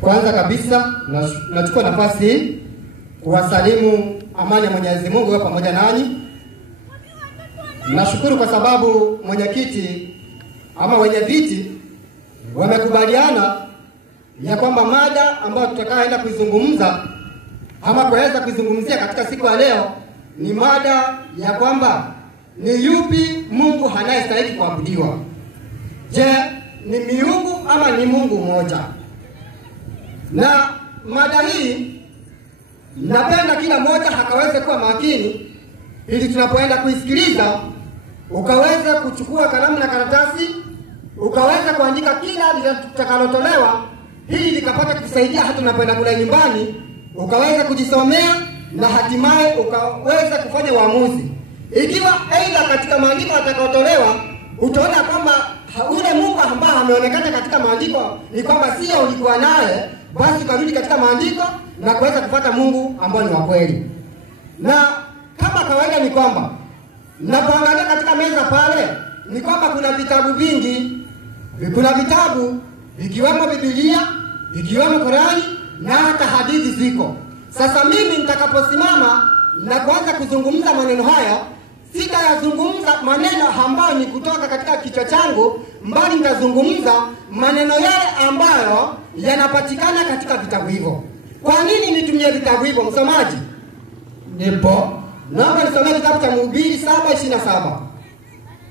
Kwanza kabisa nachukua nafasi hii kuwasalimu amani ya Mwenyezi Mungu iwe pamoja nanyi. Nashukuru kwa sababu mwenyekiti ama wenye viti wamekubaliana ya kwamba mada ambayo tutakayoenda kuizungumza ama kuweza kuizungumzia katika siku ya leo ni mada ya kwamba ni yupi Mungu anayestahili kuabudiwa. Je, ni miungu ama ni Mungu mmoja? Na mada hii napenda kila mmoja akaweze kuwa makini ili tunapoenda kuisikiliza ukaweza kuchukua kalamu na karatasi, ukaweza kuandika kila litakalotolewa ili likapata kusaidia hata unapoenda kule nyumbani, ukaweza kujisomea na hatimaye ukaweza kufanya uamuzi. Ikiwa aidha katika maandiko yatakayotolewa utaona kwamba ule Mungu ambaye ameonekana katika maandiko ni kwamba sio ulikuwa naye, basi karudi katika maandiko na kuweza kupata Mungu ambaye ni wa kweli. Na kama kawaida ni kwamba napoangalia katika meza pale ni kwamba kuna vitabu vingi. Kuna vitabu ikiwemo Biblia, ikiwemo Qur'ani na hata hadithi ziko. Sasa mimi nitakaposimama na kuanza kuzungumza maneno haya, sitayazungumza maneno ambayo ni kutoka katika kichwa changu, mbali nitazungumza maneno yale ambayo yanapatikana katika vitabu hivyo. Kwa nini nitumie vitabu hivyo, msomaji? Nipo. Naomba nisomee kitabu cha Mhubiri 7:27.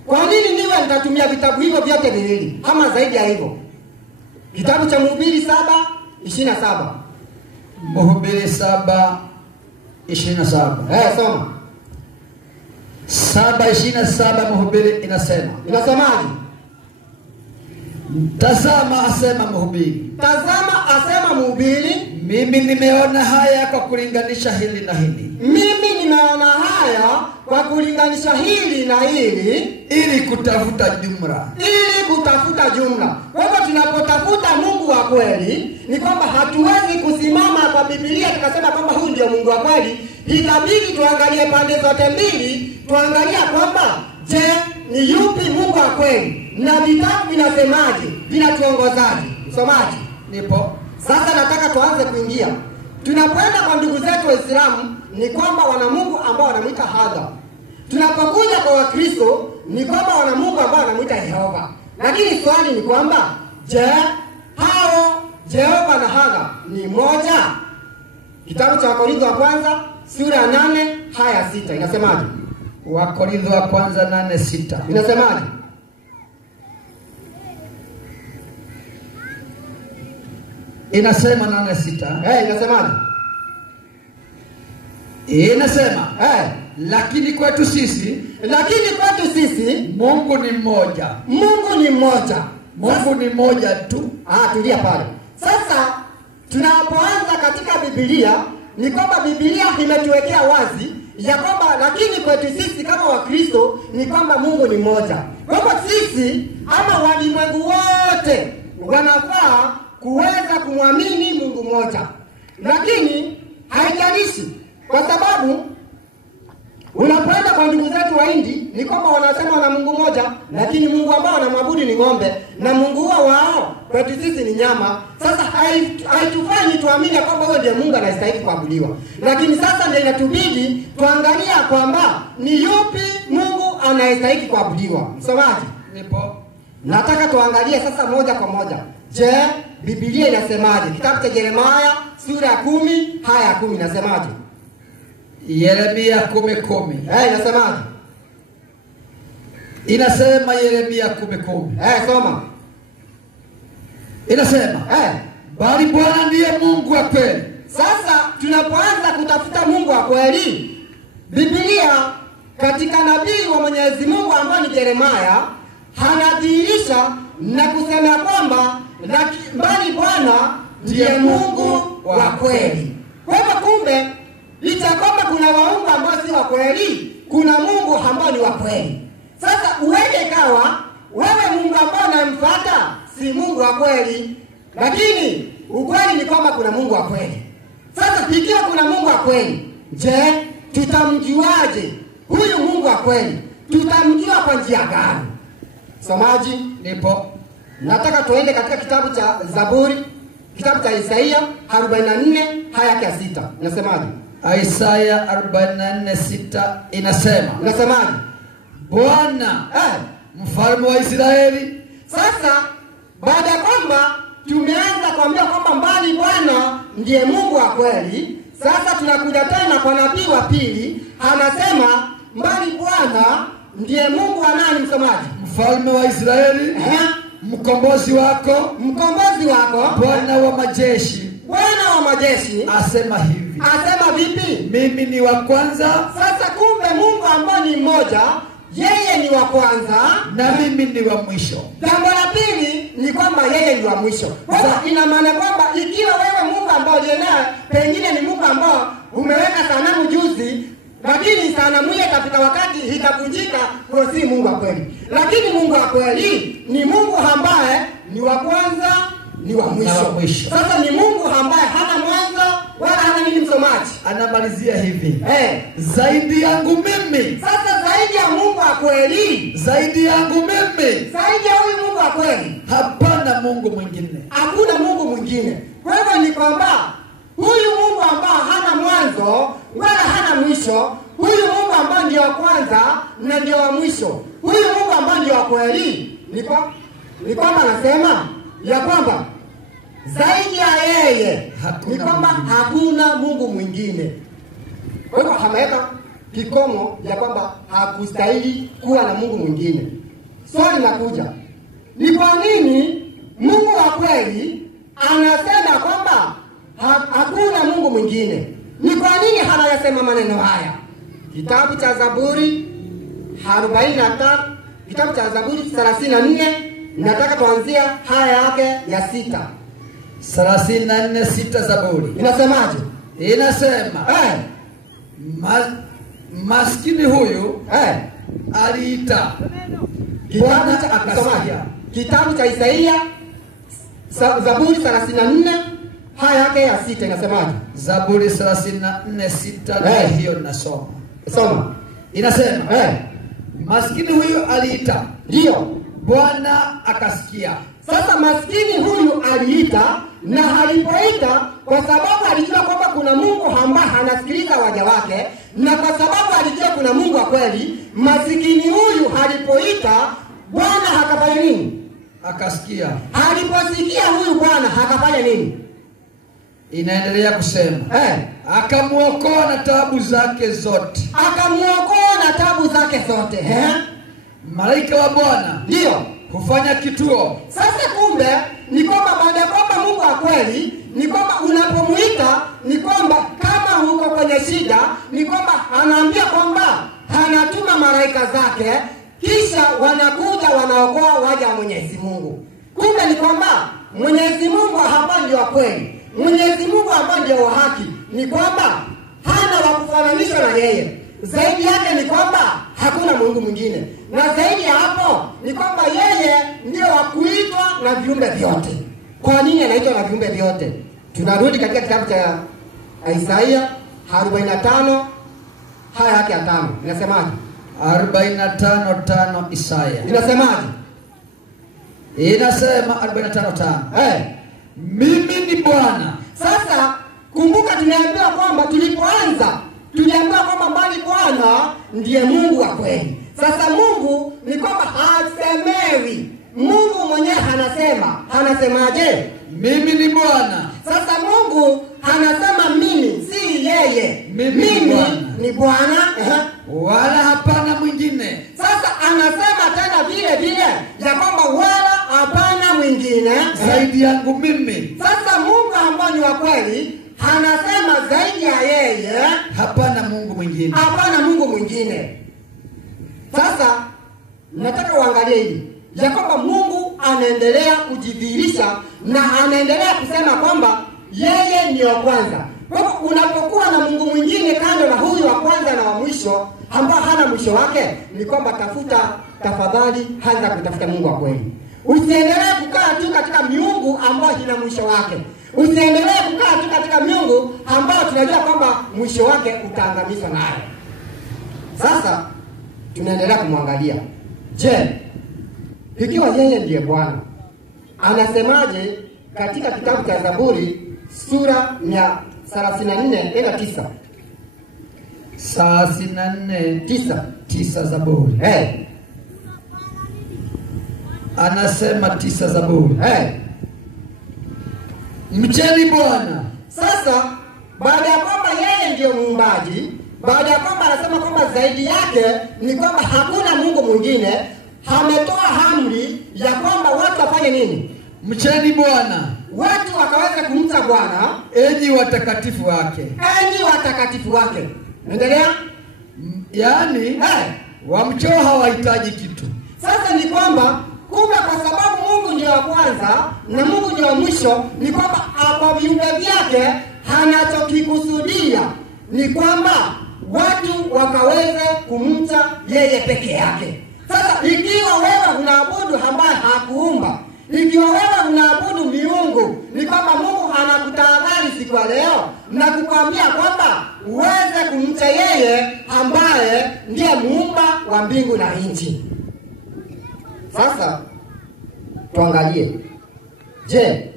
Kwa nini niwe nitatumia vitabu hivyo vyote viwili ama zaidi ya hivyo? Kitabu cha Mhubiri 7:27. Mhubiri 7:27. Soma. 7:27 Mhubiri inasema. Inasemaje? Tazama asema Mhubiri. Tazama asema Mhubiri, mimi nimeona haya kwa kulinganisha hili na hili. Mimi nimeona haya kwa kulinganisha hili na hili, ili kutafuta jumla. Ili kutafuta jumla. Kwa hivyo tunapotafuta Mungu wa kweli ni kwamba hatuwezi kusimama kwa Biblia tukasema kwamba huyu ndio Mungu wa kweli. Inabidi tuangalie pande zote mbili, tuangalia kwamba je, ni yupi Mungu wa kweli? Na vitabu vinasemaje? Vinatuongozaje? Msomaji, nipo. Sasa nataka tuanze kuingia. Tunapoenda kwa ndugu zetu Waislamu ni kwamba wana Mungu ambao wanamuita Allah. Tunapokuja kwa Wakristo ni kwamba wana Mungu ambao wanamuita Yehova. Lakini swali ni kwamba je, hao Jehova na Allah ni moja? Kitabu cha Wakorintho wa kwanza sura ya 8:6 inasemaje? Wakorintho wa kwanza 8:6 inasemaje? Inasema 8:6. Inasemaje? Inasema lakini kwetu sisi Mungu ni mmoja. Mungu ni mmoja. Mungu ni mmoja tu. Tulia pale. Sasa tunapoanza katika Biblia ni kwamba Biblia imetuwekea wazi ya kwamba lakini kwetu sisi kama Wakristo ni kwamba Mungu ni mmoja. Kwa hivyo sisi ama walimwengu wote wanafaa kuweza kumwamini Mungu mmoja. Lakini haijalishi, kwa sababu unapoenda kwa ndugu zetu Wahindi ni kwamba wanasema wana Mungu mmoja, lakini Mungu ambao wanamwabudu ni ng'ombe, na Mungu wao kwetu sisi ni nyama. Sasa haitufanyi tuamini kwamba huyo ndiye Mungu anastahili kuabudiwa. Lakini sasa ndio inatubidi tuangalia kwamba ni yupi Mungu anayestahili kuabudiwa. Msomaji, nipo. Nataka tuangalie sasa moja kwa moja. Je, Biblia inasemaje? Kitabu cha Yeremia sura ya 10:10 inasemaje? Yeremia 10:10. Inasemaje? Inasema Yeremia 10:10. Soma. Inasema bali Bwana ndiye Mungu wa kweli. Sasa tunapoanza kutafuta Mungu wa kweli, Biblia katika nabii wa Mwenyezi Mungu ambaye ni Yeremia anadhihirisha na kusema kwamba bali Bwana ndiye Mungu wa kweli. Kwa hivyo kumbe licha kwamba kuna waungu ambao si wa kweli, kuna Mungu ambao ni wa kweli. Sasa uende kawa wewe Mungu ambao unamfuata si Mungu wa kweli, lakini ukweli ni kwamba kuna Mungu wa kweli. Sasa ikiwa kuna Mungu wa kweli je, tutamjuaje huyu Mungu wa kweli? Tutamjua kwa njia gani? Somaji, Nipo. nataka tuende katika kitabu cha Zaburi, kitabu cha Isaia 44 haya yake ya 6. Inasemaje? Isaya 44:6 inasema. Inasemaje? Bwana mfalme wa Israeli. Sasa baada ya kwamba tumeanza kuambia kwamba mbali Bwana ndiye Mungu wa kweli, sasa tunakuja tena kwa nabii wa pili, anasema mbali Bwana ndiye Mungu wa nani, msomaji? Mfalme wa Israeli. Mkombozi wako. Mkombozi wako. Bwana wa majeshi. Bwana wa majeshi asema hivi. Asema vipi? Mimi ni wa kwanza. Sasa kumbe Mungu ambaye ni mmoja, yeye ni wa kwanza na mimi ni wa mwisho. Jambo la pili ni kwamba yeye ni wa mwisho. Sasa ina maana kwamba ikiwa wewe Mungu ambao uliyenaye pengine ni Mungu ambao umeweka sanamu juzi, lakini sanamu ile itafika wakati itavunjika, kwa si Mungu wa kweli. Lakini Mungu wa kweli ni Mungu ambaye ni wa kwanza, ni wa mwisho. Sasa ni Mungu ambaye hana mwanzo wala hana nini, msomaji? Anamalizia hivi. Zaidi yangu mimi. Sasa zaidi ya Mungu wa kweli, zaidi yangu mimi, zaidi ya huyu Mungu wa kweli, hapana Mungu mwingine. Hakuna Mungu mwingine. Kwa hivyo ni kwamba huyu Mungu ambaye hana mwanzo wala hana mwisho, huyu Mungu ambaye ndiye wa kwanza na ndiye wa mwisho, huyu Mungu ambaye ndiye wa kweli, ni kwamba anasema ya kwamba zaidi ya yeye ni kwamba hakuna Mungu mwingine. Kwa hivyo ameweka kikomo ya kwamba hakustahili kuwa na Mungu mwingine. Swali linakuja, ni kwa nini Mungu wa kweli anasema kwamba hakuna Mungu mwingine? Ni kwa nini anayasema maneno haya? Kitabu cha Zaburi 45, kitabu cha Zaburi 34, nataka tuanzia haya yake ya 6. 34:6 Zaburi. Inasemaje? Inasema maskini huyu aliita, Bwana akasikia. Kitabu cha Isaia Zaburi 34 haya yake ya 6 inasemaje? Zaburi 34:6 hiyo nasoma. Soma. Inasema maskini huyu aliita, ndio, Bwana akasikia. Sasa maskini huyu aliita, na alipoita kwa sababu alijua kwamba kuna Mungu ambaye anasikiliza waja wake, na kwa sababu alijua kuna Mungu wa kweli, maskini huyu alipoita, Bwana akafanya nini? Akasikia. Aliposikia huyu Bwana akafanya nini? Inaendelea kusema akamuokoa na taabu zake zote. Akamuokoa na taabu zake zote. Malaika wa Bwana ndio hufanya kituo. Sasa kumbe ni kwamba baada ya kwamba Mungu wa kweli, ni kwamba unapomuita, ni kwamba kama uko kwenye shida, ni kwamba anaambia kwamba anatuma malaika zake, kisha wanakuja wanaokoa waja wa Mwenyezi Mungu. Kumbe ni kwamba Mwenyezi Mungu hapa ndio wa kweli, Mwenyezi Mungu hapa ndio wa haki, ni kwamba hana wa kufananishwa na yeye. Zaidi yake ni kwamba hakuna Mungu mwingine, na zaidi ya hapo ni kwamba yeye ndio wa kuitwa na viumbe vyote. Kwa nini anaitwa na viumbe vyote? Tunarudi katika kitabu cha Isaia 45 haya yake ya 5. Inasemaje? 45:5 Isaya. Inasemaje? Inasema 45:5. Mimi ni Bwana. Sasa kumbuka, tunaambiwa kwamba tulipoanza tuliambiwa kwamba mbali Bwana ndiye Mungu wa kweli. Sasa Mungu ni kwamba hasemewi. Mungu mwenyewe anasema. Anasemaje? Mimi ni Bwana. Sasa Mungu anasema mimi, si yeye. Mimi ni Bwana, wala hapana mwingine. Sasa anasema tena vile vile ya kwamba wala hapana mwingine zaidi yangu mimi. Sasa Mungu ambaye ni wa kweli anasema zaidi ya yeye hapana Mungu mwingine. Hapana Mungu mwingine. Sasa nataka uangalie hili ya kwamba Mungu anaendelea kujidhihirisha na anaendelea kusema kwamba yeye ni wa kwanza. Kwa hivyo unapokuwa na Mungu mwingine kando na huyu wa kwanza na wa mwisho ambao hana mwisho wake, ni kwamba tafadhali anza kutafuta Mungu wa kweli. Usiendelee kukaa tu katika miungu ambayo ina mwisho wake. Usiendelee kukaa tu katika miungu ambao tunajua kwamba mwisho wake utaangamizwa nayo. Sasa tunaendelea kumwangalia. Je, ikiwa yeye ndiye Bwana, anasemaje katika kitabu cha Zaburi sura ya 34:9? 34:9 Zaburi. Anasema 9 Zaburi. Mcheni Bwana. Sasa baada ya kwamba yeye ndiyo muumbaji, baada ya kwamba anasema kwamba zaidi yake ni kwamba hakuna Mungu mwingine, ametoa amri ya kwamba watu wafanye nini? Mcheni Bwana. Watu wakaweza kumcha Bwana, enyi watakatifu wake. Enyi watakatifu wake. Endelea. Yaani wamchao hawahitaji kitu. Sasa ni kwamba kumbe kwa sababu Mungu ndiye wa kwanza na Mungu ndiye wa mwisho, ni kwamba kwa viumbe vyake anachokikusudia ni kwamba watu wakaweze kumcha yeye peke yake. Sasa ikiwa wewe unaabudu ambaye hakuumba, ikiwa wewe unaabudu miungu, ni kwamba Mungu anakutahadhari siku ya leo na kukwambia kwamba uweze kumcha yeye ambaye ndiye muumba wa mbingu na nchi. Sasa tuangalie. Je,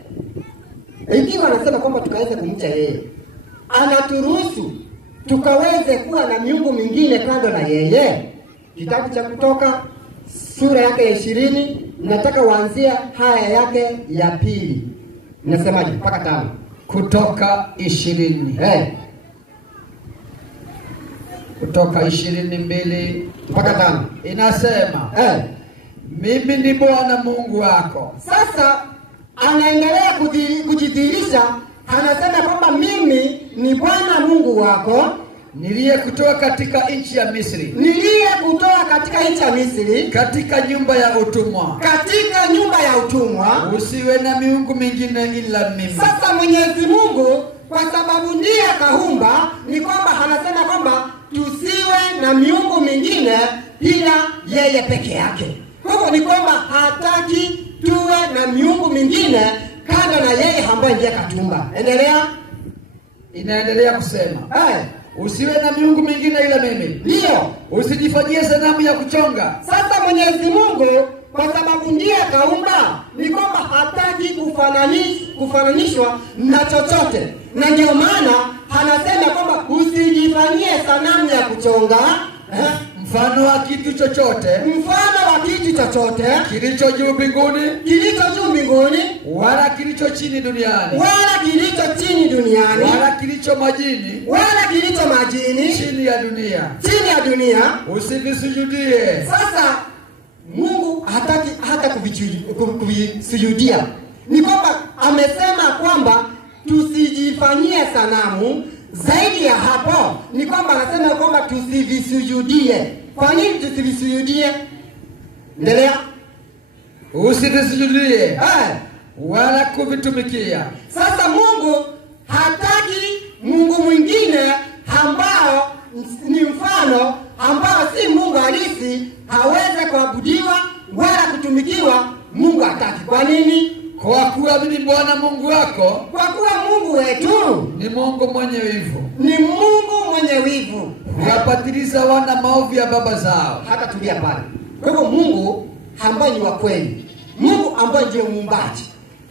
ikiwa anasema kwamba tukaweze kumcha yeye, anaturuhusu tukaweze kuwa na miungu mingine kando na yeye? Kitabu cha Kutoka sura yake ya 20, nataka waanzia haya yake ya 2. Nasemaje mpaka 5? Kutoka 20. Kutoka 22 mpaka 5. Inasema mimi ni Bwana Mungu wako. Sasa anaendelea kujidhihirisha, anasema kwamba mimi ni Bwana Mungu wako, niliyekutoa katika nchi ya Misri. Niliyekutoa katika nchi ya Misri, katika nyumba ya utumwa. Katika nyumba ya utumwa. Usiwe na miungu mingine ila mimi. Sasa Mwenyezi Mungu kwa sababu ndiye kaumba, ni kwamba anasema kwamba tusiwe na miungu mingine ila yeye peke yake. Kwa hivyo ni kwamba hataki tuwe na miungu mingine kando na yeye ambaye ndiye katumba. Endelea. Inaendelea kusema usiwe na miungu mingine ila mimi. Ndio. Usijifanyie sanamu ya kuchonga. Sasa Mwenyezi Mungu kwa sababu ndiye kaumba, ni kwamba hataki kufananishwa na chochote, na ndio maana anasema kwamba usijifanyie sanamu ya kuchonga mfano wa kitu chochote, kilicho juu mbinguni, wala kilicho chini duniani, wala kilicho majini, chini ya dunia, usivisujudie. Sasa Mungu hataki hata kuvisujudia. Ni kwamba amesema kwamba tusijifanyie sanamu. Zaidi ya hapo ni kwamba anasema kwamba tusivisujudie. Kwa nini tusivisujudie? Endelea. Usivisujudie wala kuvitumikia. Sasa Mungu hataki Mungu mwingine ambao ni mfano, ambao si Mungu halisi, haweze kuabudiwa wala kutumikiwa. Mungu hataki. Kwa nini? Kwa kuwa mimi Bwana Mungu wako, kwa kuwa Mungu wetu ni Mungu mwenye wivu. Huwapatiliza wana maovu ya baba zao. Hata tulia pale. Kwa hivyo Mungu ambaye ni wa kweli, Mungu ambaye ndiye muumbaji,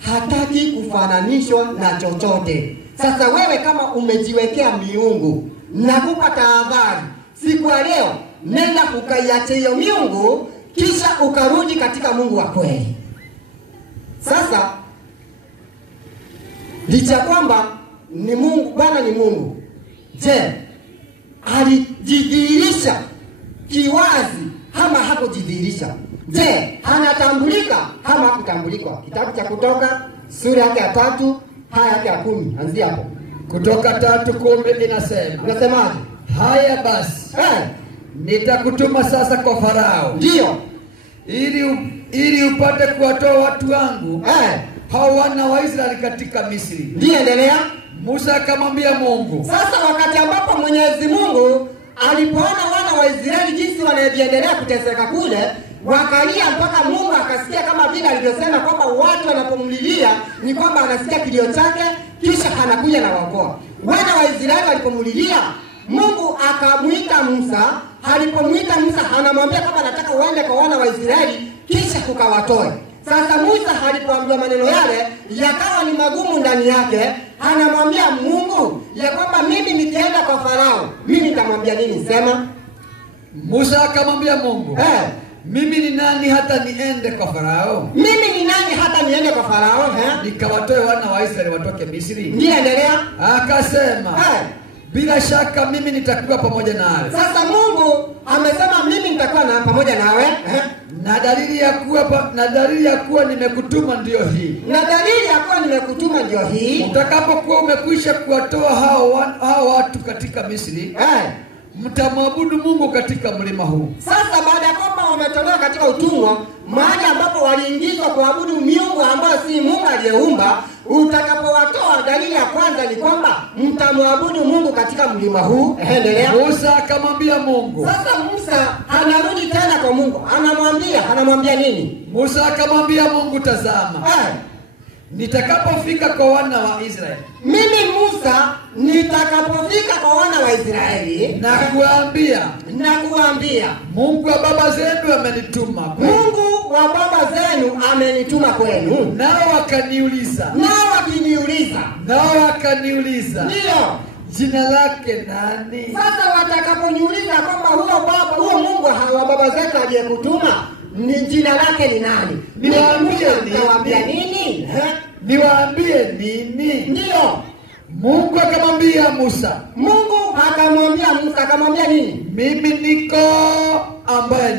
hataki kufananishwa na chochote. Sasa wewe kama umejiwekea miungu, nakupa tahadhari siku ya leo, nenda ukaiache hiyo miungu, kisha ukarudi katika Mungu wa kweli. Sasa licha kwamba ni Mungu, Bwana ni Mungu, je, alijidhihirisha kiwazi ama hakujidhihirisha? Je, anatambulika ama hakutambulika? Kitabu cha Kutoka sura yake ya 3 haya yake ya 10, anzia hapo. Kutoka 3:10 inasema. Unasemaje? Haya basi, nitakutuma sasa kwa Farao. Ndio. Ili upate kuwatoa watu wangu hao wana wa Israeli katika Misri. Ndio, endelea. Musa akamwambia Mungu. Sasa wakati ambapo Mwenyezi Mungu alipoona wana wa Israeli jinsi wanavyoendelea kuteseka kule, wakalia mpaka Mungu akasikia, kama vile alivyosema kwamba watu wanapomlilia ni kwamba anasikia kilio chake kisha anakuja na waokoa. Wana wa Israeli walipomlilia, Mungu akamuita Musa. Alipomuita Musa, anamwambia kama anataka uende kwa wana wa Israeli kisha ukawatoe. Sasa Musa alipoambiwa maneno yale yakawa ni magumu ndani yake, anamwambia Mungu ya kwamba mimi nikienda kwa Farao, mimi nitamwambia nini? Sema. Musa akamwambia Mungu, mimi ni nani hata niende kwa Farao? Mimi ni nani hata niende kwa Farao? Nikawatoe wana wa Israeli watoke Misri. Ndiyo, endelea. Akasema, bila shaka mimi nitakuwa pamoja nawe. Sasa Mungu amesema mimi nitakuwa pamoja nawe. Na dalili ya kuwa nimekutuma ndio hii. Na dalili ya kuwa nimekutuma ndio hii. Utakapokuwa umekwisha kuwatoa hao watu katika Misri, mtamwabudu Mungu katika mlima huu. Sasa baada ya kwamba wametolewa katika utumwa, mahali ambapo waliingizwa kuabudu miungu ambayo si Mungu aliyeumba, utakapowatoa, dalili ya kwanza ni kwamba mtamwabudu Mungu katika mlima huu. Endelea. Musa akamwambia Mungu. Sasa Musa anarudi tena kwa Mungu. Anamwambia nini? Musa akamwambia Mungu, tazama, nitakapofika kwa wana wa Israeli. Mimi Musa nitakapofika kwa wana wa Israeli na kuambia Mungu wa baba zenu amenituma kwenu. Mungu wa baba zenu amenituma kwenu. Nao wakaniuliza. Ndio. Jina lake nani? Sasa watakaponiuliza kwamba huo Mungu wa baba zetu aliyekutuma ni jina lake ni nani? Niwaambie nini? Niwaambie nini? Ndio. Mungu akamwambia Musa. Akamwambia nini? Mimi niko ambaye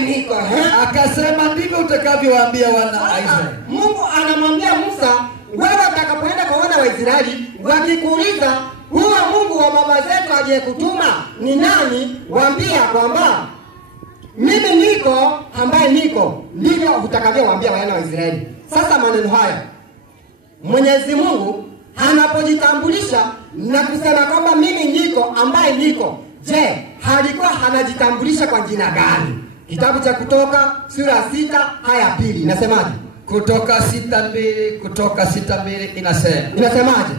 niko. Akasema ndivyo utakavyowaambia wana wa Israeli. Mungu anamwambia Musa, wewe utakapoenda kwa wana wa Israeli, wakikuuliza huo Mungu wa baba zetu aliyekutuma ni nani, waambia kwamba mimi niko ambaye niko. Ndivyo utakavyowaambia wana wa Israeli. Sasa maneno haya, Mwenyezi Mungu anapojitambulisha na kusema kwamba mimi niko ambaye niko, je, halikuwa anajitambulisha kwa jina gani? Kitabu cha Kutoka sura 6 aya 2 inasemaje? Kutoka 6:2 inasemaje?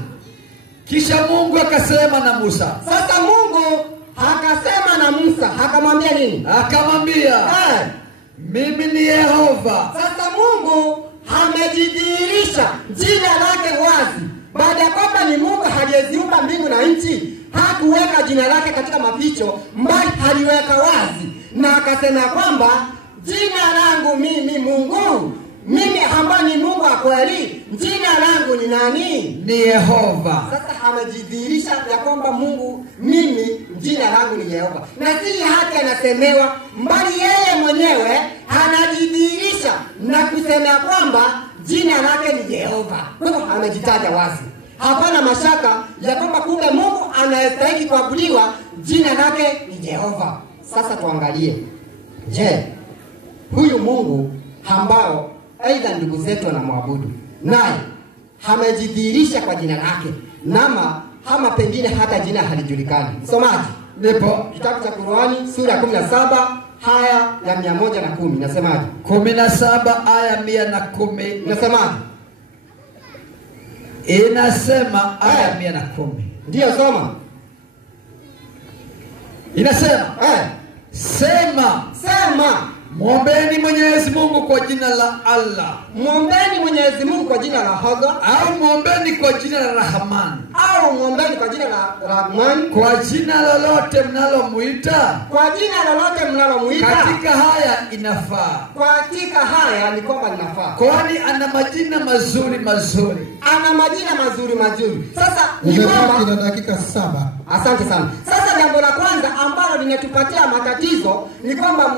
Kisha Mungu akasema na Musa. Sasa Mungu akasema na Musa, akamwambia nini? Akamwambia, mimi ni Yehova. Sasa Mungu amejidhihirisha jina lake wazi. Baada ya kwamba ni Mungu aliyeziumba mbingu na nchi, hakuweka jina lake katika maficho, mbali aliweka wazi na akasema kwamba jina langu mimi Mungu, mimi ambaye ni Mungu wa kweli, jina langu ni nani? Ni Yehova. Sasa amejidhihirisha ya kwamba Mungu, mimi jina langu ni Yehova, na si haki anasemewa, mbali yeye mwenyewe anajidhihirisha na kusema kwamba jina lake ni Yehova. Kwa hivyo amejitaja wazi. Hapana mashaka ya kwamba kumbe Mungu anayestahili kuabudiwa jina lake ni Yehova. Sasa tuangalie, je, huyu Mungu ambao aidha ndugu zetu wanamwabudu, naye amejidhihirisha kwa jina lake, ama pengine hata jina halijulikani. Somaji ndipo kitabu cha Qur'ani sura 17 aya ya 110 inasemaje? 17 aya 110 inasemaje? Inasema aya 110. Ndio, soma. Inasema sema mwombeni Mwenyezi Mungu kwa jina la Allah. Mwombeni Mwenyezi Mungu kwa jina la Allah, au mwombeni kwa jina la Rahman, au mwombeni kwa jina la Rahman, kwa jina lolote mnalomuita, katika haya inafaa. Katika haya ni kwamba inafaa, kwani ana majina mazuri. Sasa ni kwamba na dakika 7. Asante sana. Sasa jambo la kwanza ambalo linatupatia matatizo ni kwamba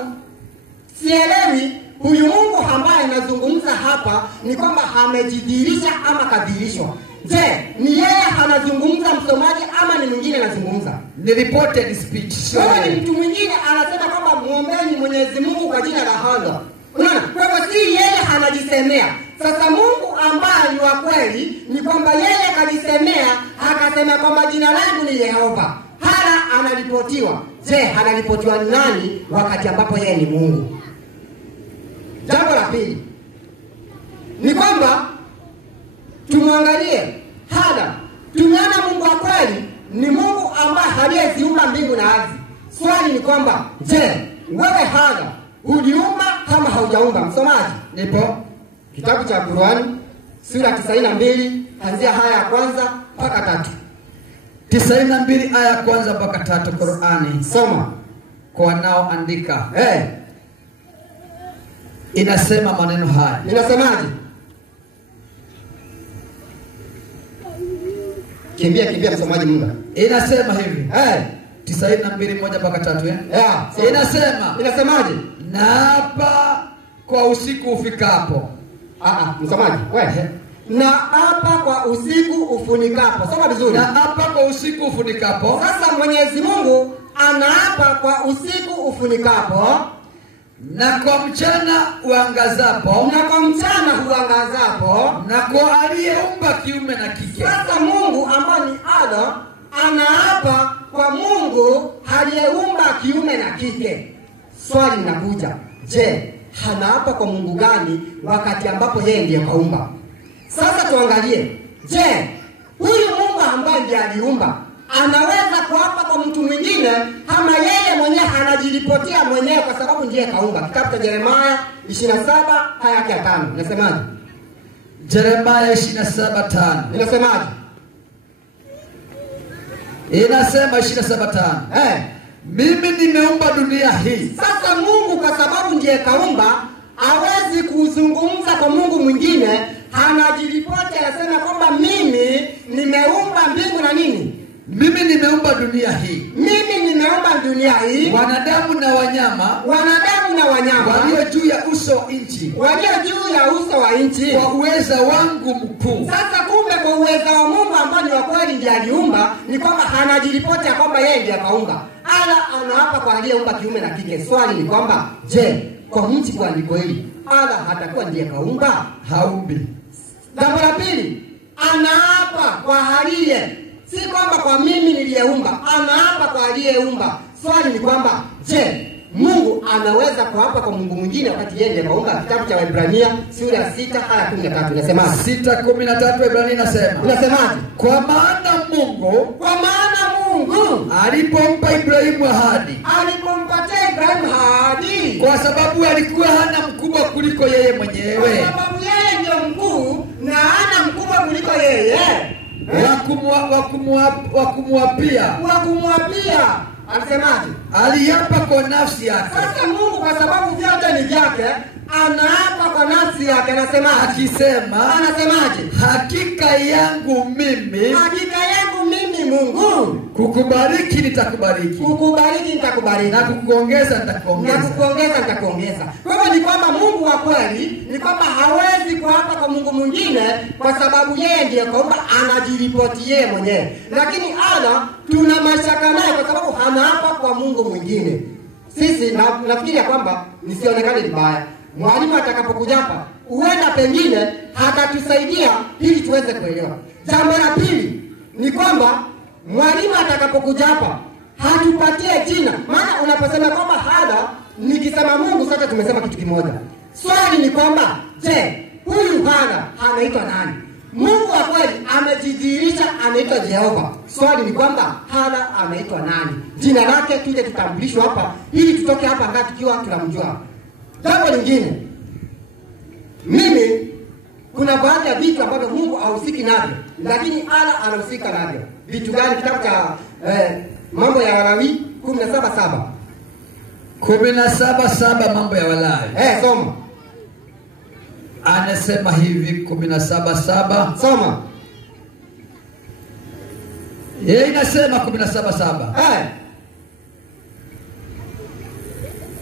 sielewi huyu Mungu ambaye anazungumza hapa ni kwamba amejidhihirisha ama kadhihirishwa. Je, ni yeye anazungumza msomaji ama ni mwingine anazungumza? Ni reported speech. Kwa ni mtu mwingine anasema kwamba muombeeni Mwenyezi Mungu kwa jina la Allah. Unaona? Kwa hivyo si yeye anajisemea. Sasa Mungu ambaye ni wa kweli ni kwamba yeye akajisemea, akasema kwamba jina langu ni Yehova. Hala anaripotiwa, je, anaripotiwa nani wakati ambapo yeye ni Mungu? Jambo la pili ni kwamba tumwangalie Hana. Tumeona Mungu wa kweli ni Mungu ambaye aliyeziumba mbingu na ardhi. Swali ni kwamba, je, wewe Hana uliumba kama haujaumba? Msomaji, nipo kitabu cha Qur'ani sura 92 kuanzia aya ya kwanza mpaka 3. 92 aya ya kwanza mpaka 3 Qur'ani. Soma kwa wanaoandika. Inasema maneno haya. Inasemaje? Kimbia msomaji muda. Inasema hivi. 92 moja mpaka 3 inasemaje? Na hapa kwa usiku ufikapo. Msomaji, wewe. Na hapa kwa usiku ufunikapo. Soma vizuri. Na hapa kwa usiku ufunikapo. Sasa Mwenyezi Mungu anaapa kwa usiku ufunikapo, na kwa mchana uangazapo, na kwa mchana huangazapo, na kwa aliyeumba kiume na kike. Sasa Mungu ambaye ni Allah anaapa kwa Mungu aliyeumba kiume na kike. Swali linakuja, je, anaapa kwa Mungu gani wakati ambapo yeye ndiye kaumba? Sasa tuangalie, je, huyu Mungu ambaye ndiye aliumba anaweza kuapa kwa mtu mwingine kama yeye mwenyewe anajiripotia mwenyewe kwa sababu ndiye kaumba? Kitabu cha Yeremia 27 aya ya 5 inasemaje? Yeremia 27:5 inasemaje? Inasema 27:5. Mimi nimeumba dunia hii. Sasa Mungu kwa sababu ndiye kaumba hawezi kuzungumza kwa Mungu mwingine, anajiripoti, anasema kwamba mimi nimeumba mbingu na nini? Mimi nimeumba dunia hii. Mimi nimeumba dunia hii. Wanadamu na wanyama. Walio juu ya uso wa nchi. Kwa uweza wangu mkuu. Sasa kumbe kwa uweza wa Mungu ambaye ni wa kweli ndiye aliumba, ni kwamba anajiripoti kwamba yeye ndiye kaumba. Ala anaapa kwa aliyeumba kiume na kike. Swali ni kwamba, je, kwa mti kwa andiko hili ala hatakuwa ndiye kaumba? Haumbi. Jambo la pili, anaapa kwa aliye, si kwamba kwa mimi niliyeumba, anaapa kwa aliyeumba. Swali ni kwamba, je, Mungu anaweza kuapa kwa Mungu mwingine wakati yeye ndiye kaumba? Kitabu cha Waebrania sura ya 6 aya 13 inasema. 6:13 Waebrania inasemaje? Kwa maana Mungu alipompa Ibrahimu ahadi, alipompatia Ibrahimu ahadi, kwa sababu alikuwa hana mkubwa kuliko yeye mwenyewe, kwa sababu yeye ndio mkuu na hana mkubwa kuliko yeye, wakumwapia alisemaje? Aliapa kwa nafsi yake. Sasa Mungu kwa sababu vyote ni vyake, anaapa kwa nafsi yake, anasema, akisema, anasemaje? Hakika yangu mimi Mungu, kukubariki nitakubariki, na kukuongeza nitakuongeza. Kwa hivyo ni kwamba Mungu wa kweli ni kwamba hawezi kuapa kwa Mungu mwingine kwa sababu yeye ndiye kaumba, anajiripoti yeye mwenyewe. Lakini Allah tuna mashaka naye kwa sababu anaapa kwa Mungu mwingine. Sisi nafikiri ya kwamba nisionekane vibaya, mwalimu atakapokuja hapa huenda pengine hatatusaidia ili tuweze kuelewa. Jambo la pili ni kwamba mwalimu atakapokuja hapa hatupatie jina, maana unaposema kwamba Hana, nikisema Mungu sote tumesema kitu kimoja. Swali ni kwamba, je, huyu Hana anaitwa nani? Mungu wa kweli amejidhihirisha, anaitwa Jehova. Swali ni kwamba Hana anaitwa nani? Jina lake tuje tutambulishwe hapa ili tutoke hapa ngati tukiwa tunamjua. Jambo lingine, mimi kuna baadhi ya vitu ambavyo Mungu hahusiki navyo, lakini Allah anahusika navyo. Vitu gani? Kitabu cha Mambo ya Walawi 17:7. 17:7 Mambo ya Walawi. Soma. Anasema hivi 17:7. Soma. Yeye inasema 17:7.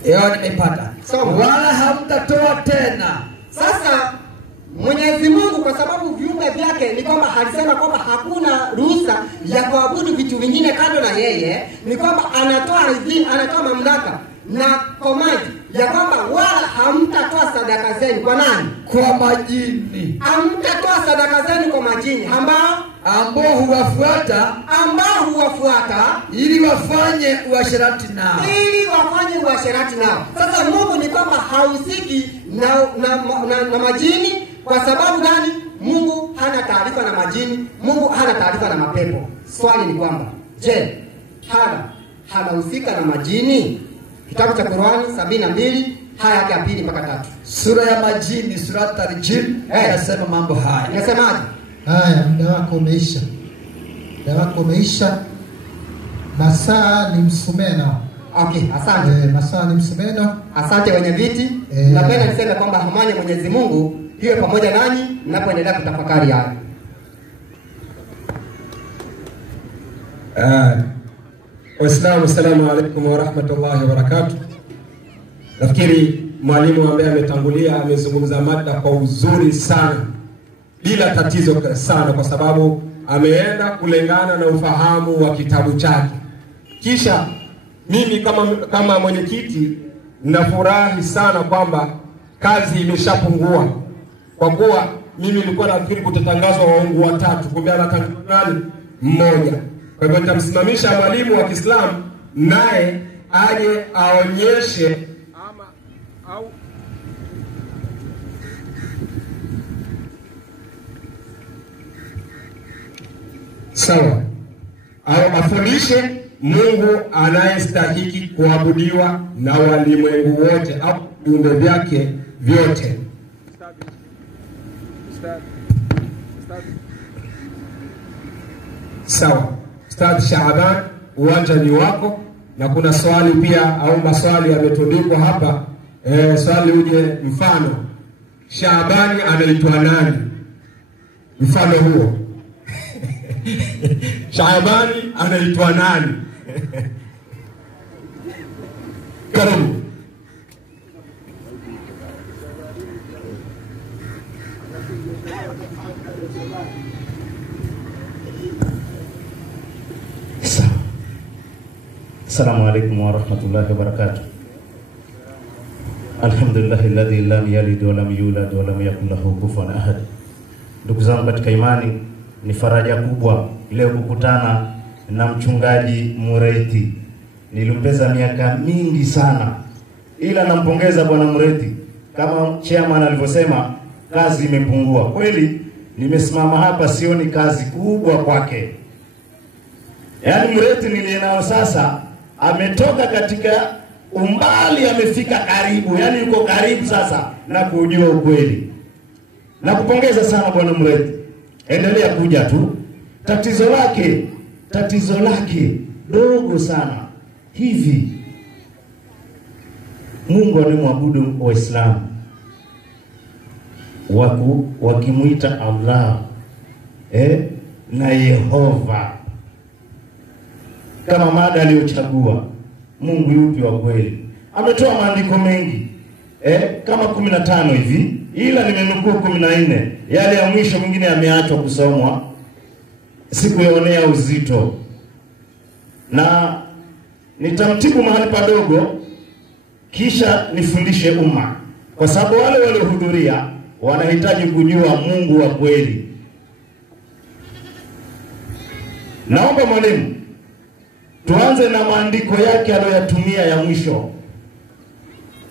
Yeye nimeipata. Soma. Wala hamtatoa tena. Sasa Mwenyezi Mungu kwa sababu viumbe vyake ni kwamba alisema kwamba hakuna ruhusa ya kuabudu vitu vingine kando na yeye, ni kwamba anatoa idhini, anatoa mamlaka na command ya kwamba wala hamtatoa sadaka zenu kwa nani? Kwa majini. Hamtatoa sadaka zenu kwa majini ambao ambao huwafuata ili wafanye uasherati nao. Sasa Mungu ni kwamba hahusiki na majini. Kwa sababu gani? Mungu hana taarifa na majini, Mungu hana taarifa na mapepo. Swali ni kwamba, je, hanahusika na majini? Kitabu cha Qur'ani 72 haya yake ya 2 mpaka 3. Sura ya majini, surat al-Jin, inasema mambo haya. Inasemaje? Haya, muda wako umeisha. Masaa ni msumeno. Okay, asante. Masaa ni msumeno. Asante wenye viti. Napenda niseme kwamba amani ya Mwenyezi Mungu iwe pamoja nanyi mnapoendelea kutafakari haya. Waislamu, assalamu alaykum wa rahmatullahi wa barakatuh. Nafikiri mwalimu ambaye ametangulia amezungumza mada kwa uzuri sana, bila tatizo sana, kwa sababu ameenda kulingana na ufahamu wa kitabu chake. Kisha mimi kama mwenyekiti nafurahi sana kwamba kazi imeshapungua, kwa kuwa mimi nilikuwa nafikiri kutatangazwa waungu 3, kumbe anatangazwa mmoja. Kwa hivyo nitamsimamisha mwalimu wa Kiislamu naye aje aonyeshe sawa, au afundishe Mungu anayestahiki kuabudiwa na walimwengu wote au viumbe vyake vyote. Sawa, Ustadh Shaaban, uwanja ni wako, na kuna swali pia au maswali yametundikwa hapa. Swali uje mfano, Shaabani anaitwa nani? Mfano huo. Shaabani anaitwa nani? Karibu. Assalamu alaikum wa rahmatullahi wa barakatuh. Alhamdulillahi alladhi lam yalid wa lam yulad wa lam yakul lahu kufuwan ahad. Ndugu zangu katika imani, ni faraja kubwa leo kukutana na mchungaji Mureti. Nilimpeza miaka mingi sana, ila nampongeza bwana Mureti. Kama chairman alivyosema, kazi imepungua. Kweli nimesimama hapa sioni kazi kubwa kwake. Yaani Mureti niliyenao sasa ametoka katika umbali, amefika karibu, yani yuko karibu sasa na kujua ukweli. Nakupongeza sana bwana Mureti. Endelea kuja tu. Tatizo lake dogo sana. Hivi Mungu alimwabudu Waislamu wakimuita Allah na Yehova kama mada aliyochagua. Mungu yupi wa kweli? Ametoa maandiko mengi kama 15 hivi, ila nimenukuu 14. Yale ya mwisho mwingine yameachwa kusomwa, sikuyaonea uzito, na nitamtibu mahali padogo kisha nifundishe umma, kwa sababu wale waliohudhuria wanahitaji kujua Mungu wa kweli. Naomba mwalimu tuanze na maandiko yake aliyoyatumia ya mwisho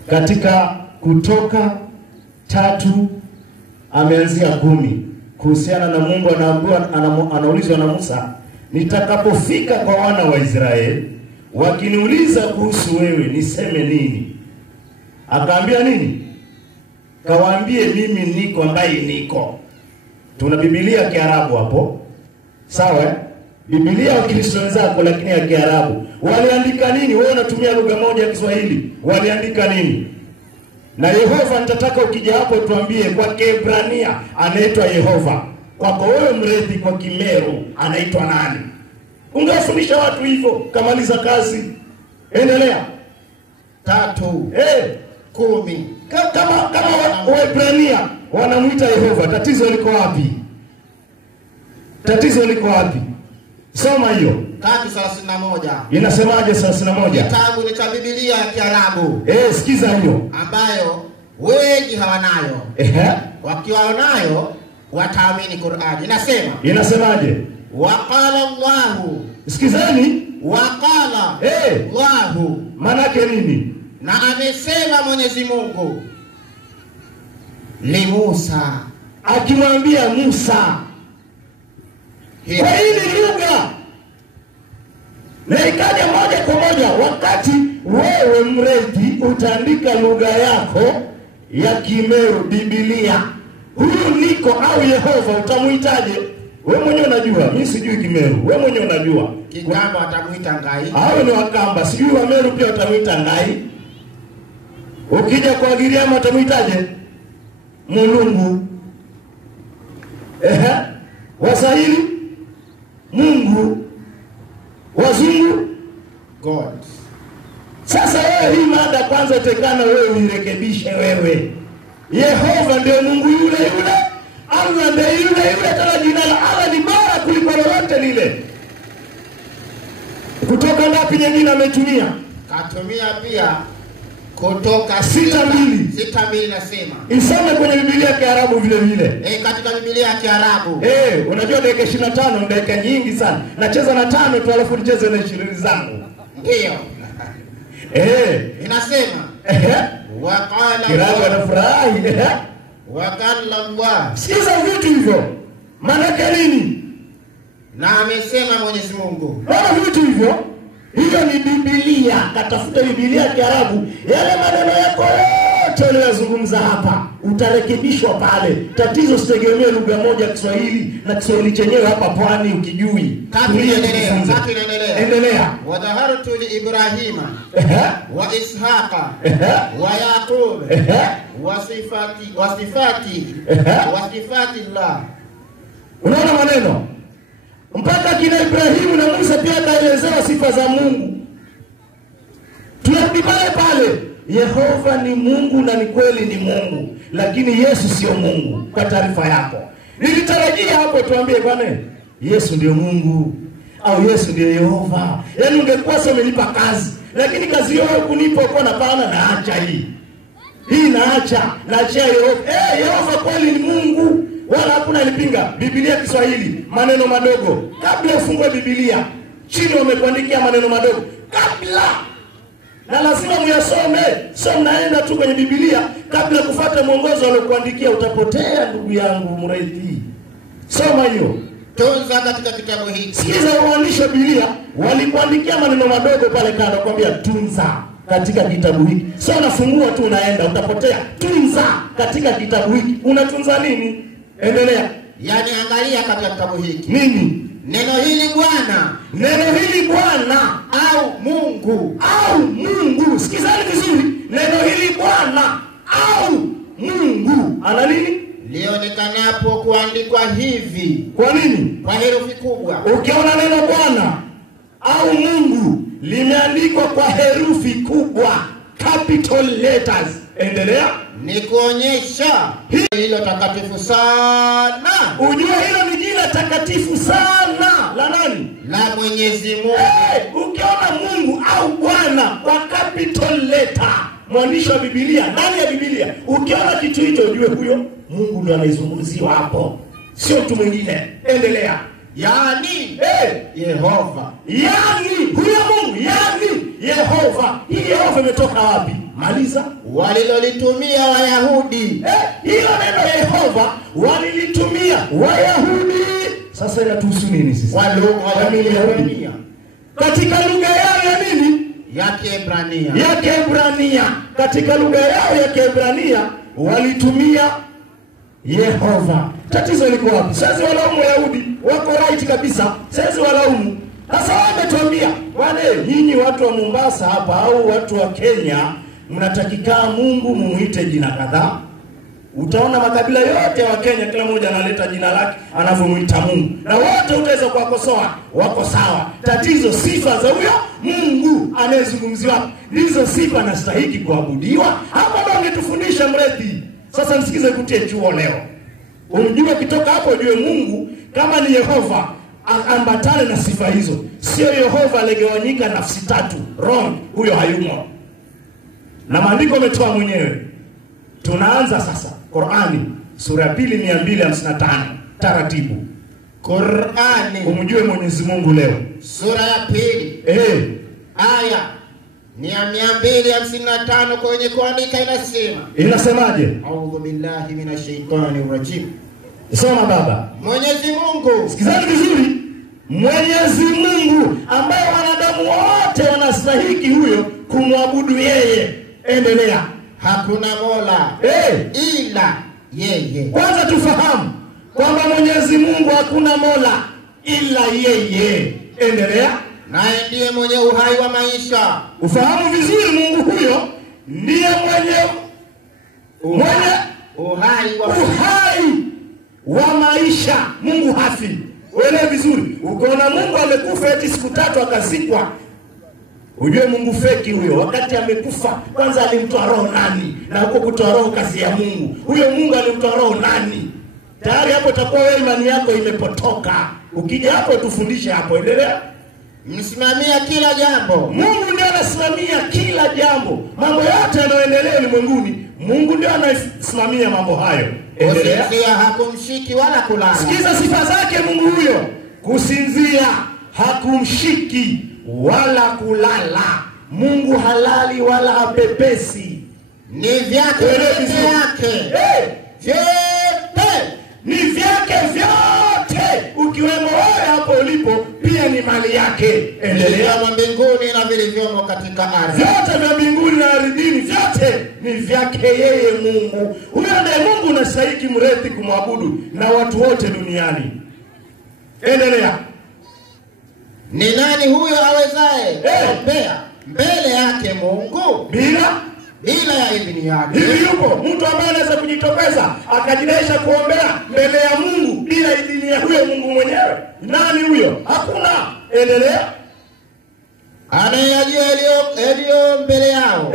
katika Kutoka 3, ameanzia 10, kuhusiana na Mungu. Anaambiwa, anaulizwa na Musa, nitakapofika kwa wana wa Israeli wakiniuliza kuhusu wewe niseme nini? Akaambia nini? Kawaambie mimi niko ambaye niko. Tuna Biblia Kiarabu hapo, sawa? Biblia ya Kristo wenzako lakini ya Kiarabu. Waliandika nini? Wewe unatumia lugha moja ya Kiswahili. Waliandika nini? Na Yehova nitataka ukija hapo tuambie kwa Kiebrania anaitwa Yehova. Kwako wewe Mrethi kwa Kimeru anaitwa nani? Ungefundisha watu hivyo, kamaliza kazi. Endelea. 3, 10. Kama Waebrania wanamuita Yehova, tatizo liko wapi? Tatizo liko wapi? Soma hiyo. 3:31. Inasemaje 31? Kitabu ni cha Biblia ya Kiarabu. Sikiza hiyo. Ambayo wengi hawanayo. Wakiwa nayo wataamini Qur'ani. Inasemaje? Waqala Allahu, Sikizeni, waqala Allahu, manake nini? na amesema Mwenyezi Mungu li Musa, akimwambia Musa kwa hili lugha, na ikaja moja kwa moja. Wakati wewe mredi utaandika lugha yako ya Kimeru Biblia, huyu niko au Yehova utamuitaje? Wewe mwenyewe unajua, mimi sijui Kimeru, wewe mwenyewe unajua. Kikamba atamuita Ngai, hao ni Wakamba, sijui Wameru pia watamuita Ngai. Ukija kwa Giriama watamuitaje? Mulungu. Waswahili Mungu, Wazungu God. Sasa wewe hii mada kwanza utekana wewe uirekebishe wewe. Yehova ndio Mungu yule yule, Allah ndio yule yule, tena jina la Allah ni bora kuliko lolote lile. Kutoka ngapi nyingine ametumia? Katumia pia Kutoka 6:2 nasema. Isome kwenye Biblia ya Kiarabu vile vile. Katika Biblia ya Kiarabu. Unajua dakika 25 dakika nyingi sana. Nacheza na 5 tu alafu nicheze na 20 zangu. Ndio. Inasema waqala Kiarabu anafurahi. waqala Allah. Sikiza vitu hivyo. Maana nini? Na amesema Mwenyezi Mungu. Maana vitu hivyo. Hiyo ni Biblia. Katafuta Biblia ya Kiarabu. Yale maneno yako yote unayozungumza hapa utarekebishwa pale. Tatizo sitegemee lugha moja Kiswahili na Kiswahili chenyewe hapa pwani ukijui. Endelea. Wa dhahartu li Ibrahima wa Ishaqa wa Yaqub wa sifati Allah. Unaona maneno? Mpaka kina Ibrahimu na Musa pia kaelezewa sifa za Mungu. Tunarudi pale. Yehova ni Mungu na ni kweli ni Mungu, lakini Yesu sio Mungu. Kwa taarifa yako, nilitarajia hapo tuambie bwana Yesu ndio Mungu au Yesu ndio Yehova. Yaani ungekuwa sio umenipa kazi, lakini kazi hiyo kunipa uko na bana, naacha hii naacha Yehova. Yehova kweli ni Mungu, wala hakuna nipinga. Biblia Kiswahili maneno madogo. Kabla ufungue Biblia chini wamekuandikia maneno madogo kabla, na lazima muyasome. Sio mnaenda tu kwenye Biblia kabla kufuata mwongozo alokuandikia, utapotea ndugu yangu mredi. Soma hiyo. Tunza katika kitabu hiki. Sikiza waandishi wa Biblia walikuandikia maneno madogo pale kando kwambia tunza katika kitabu hiki. Sio unafungua tu unaenda utapotea. Tunza katika kitabu hiki. Unatunza nini? Endelea. Yaani angalia katika kitabu hiki. Nini? Neno hili Bwana au Mungu. Sikizani vizuri. Neno hili Bwana au Mungu ana nini? Lionekanapo kuandikwa hivi. Kwa nini? Kwa herufi kubwa. Ukiona neno Bwana au Mungu limeandikwa kwa herufi kubwa, capital letters. Endelea. Ni kuonyesha hilo takatifu sana. Ujue hilo ni jina takatifu sana. La nani? La Mwenyezi Mungu. Ukiona Mungu au Bwana kwa capital letter, mwandishi wa Biblia, ndani ya Biblia, ukiona kitu hicho ujue huyo Mungu ndiye anaizungumziwa hapo, sio mtu mwingine. Endelea. Yaani Yehova. Yaani huyo Mungu, yaani Yehova. Hii Yehova imetoka wapi? Maliza. Walilolitumia Wayahudi. Hiyo neno Yehova walilitumia Wayahudi. Sasa inatuhusu nini sisi? Wayahudi. Katika lugha yao ya nini? Ya Kiebrania. Katika lugha yao ya Kiebrania walitumia Yehova. Tatizo liko wapi? Sasa walaumu Wayahudi, wako right kabisa. Sasa walaumu. Sasa wametuambia, wale nyinyi watu wa Mombasa hapa au watu wa Kenya mnatakika Mungu mumuite jina kadhaa. Utaona makabila yote wa Kenya kila mmoja analeta jina lake anavyomuita Mungu. Na wote utaweza kuwakosoa, wako sawa. Tatizo sifa za huyo Mungu anayezungumziwa ndizo sifa na stahiki kuabudiwa. Hapa ndio angetufundisha mredi. Sasa nisikize kutie chuo leo. Umjue kitoka hapo ujue Mungu kama ni Yehova ambatane na sifa hizo. Sio Yehova alegewanyika nafsi tatu. Wrong, huyo hayumo. Na maandiko umetoa mwenyewe. Tunaanza sasa Qur'ani sura ya 2:255. Taratibu. Qur'ani Umjue Mwenyezi Mungu leo. sura ya 2 aya ni ya 255 kwenye kuandika inasema. Inasemaje? A'udhu billahi minash shaitani rajim. Soma baba. Mwenyezi Mungu, Sikizani vizuri. Mwenyezi Mungu ambaye wanadamu wote wanastahili huyo kumwabudu yeye. Endelea. hakuna mola ila yeye. Kwanza tufahamu kwamba Mwenyezi Mungu hakuna mola ila yeye. Endelea. Naye ndiye mwenye uhai wa maisha. Ufahamu vizuri Mungu huyo ndiye mwenye uhai wa maisha. Mungu hafi. Uelewe vizuri. Ukiona Mungu amekufa eti siku 3 akazikwa, ujue Mungu feki huyo. Wakati amekufa kwanza alimtoa roho nani? Na huko kutoa roho kazi ya Mungu. Huyo Mungu alimtoa roho nani? Tayari hapo itakuwa wewe imani yako imepotoka. Ukija hapo tufundishe hapo. Endelea. Msimamia kila jambo. Mungu ndiye anasimamia kila jambo. Mambo yote yanayoendelea ulimwenguni, Mungu ndiye anasimamia mambo hayo. Endelea. Kusinzia hakumshiki wala kulala. Sikiza sifa zake Mungu huyo. Kusinzia hakumshiki wala kulala. Mungu halali wala hapepesi. Ni vyake vyote. Ni vyake vyote. Ukiwemo wewe hapo ulipo pia ni mali yake. Endelea. Vya mbinguni na vilivyomo katika ardhi. Vyote vya mbinguni na ardhini vyote ni vyake yeye Mungu. Huyo ndiye Mungu unastahili mrethi kumwabudu na watu wote duniani. Endelea. Ni nani huyo awezaye kuombea mbele yake Mungu bila ya idhini yake? Hivi yupo mtu ambaye anaweza kujitokeza akajidesha kuombea mbele ya Mungu bila idhini ya huyo Mungu mwenyewe? Nani huyo? Hakuna. Endelea. Anayajua yaliyo mbele yao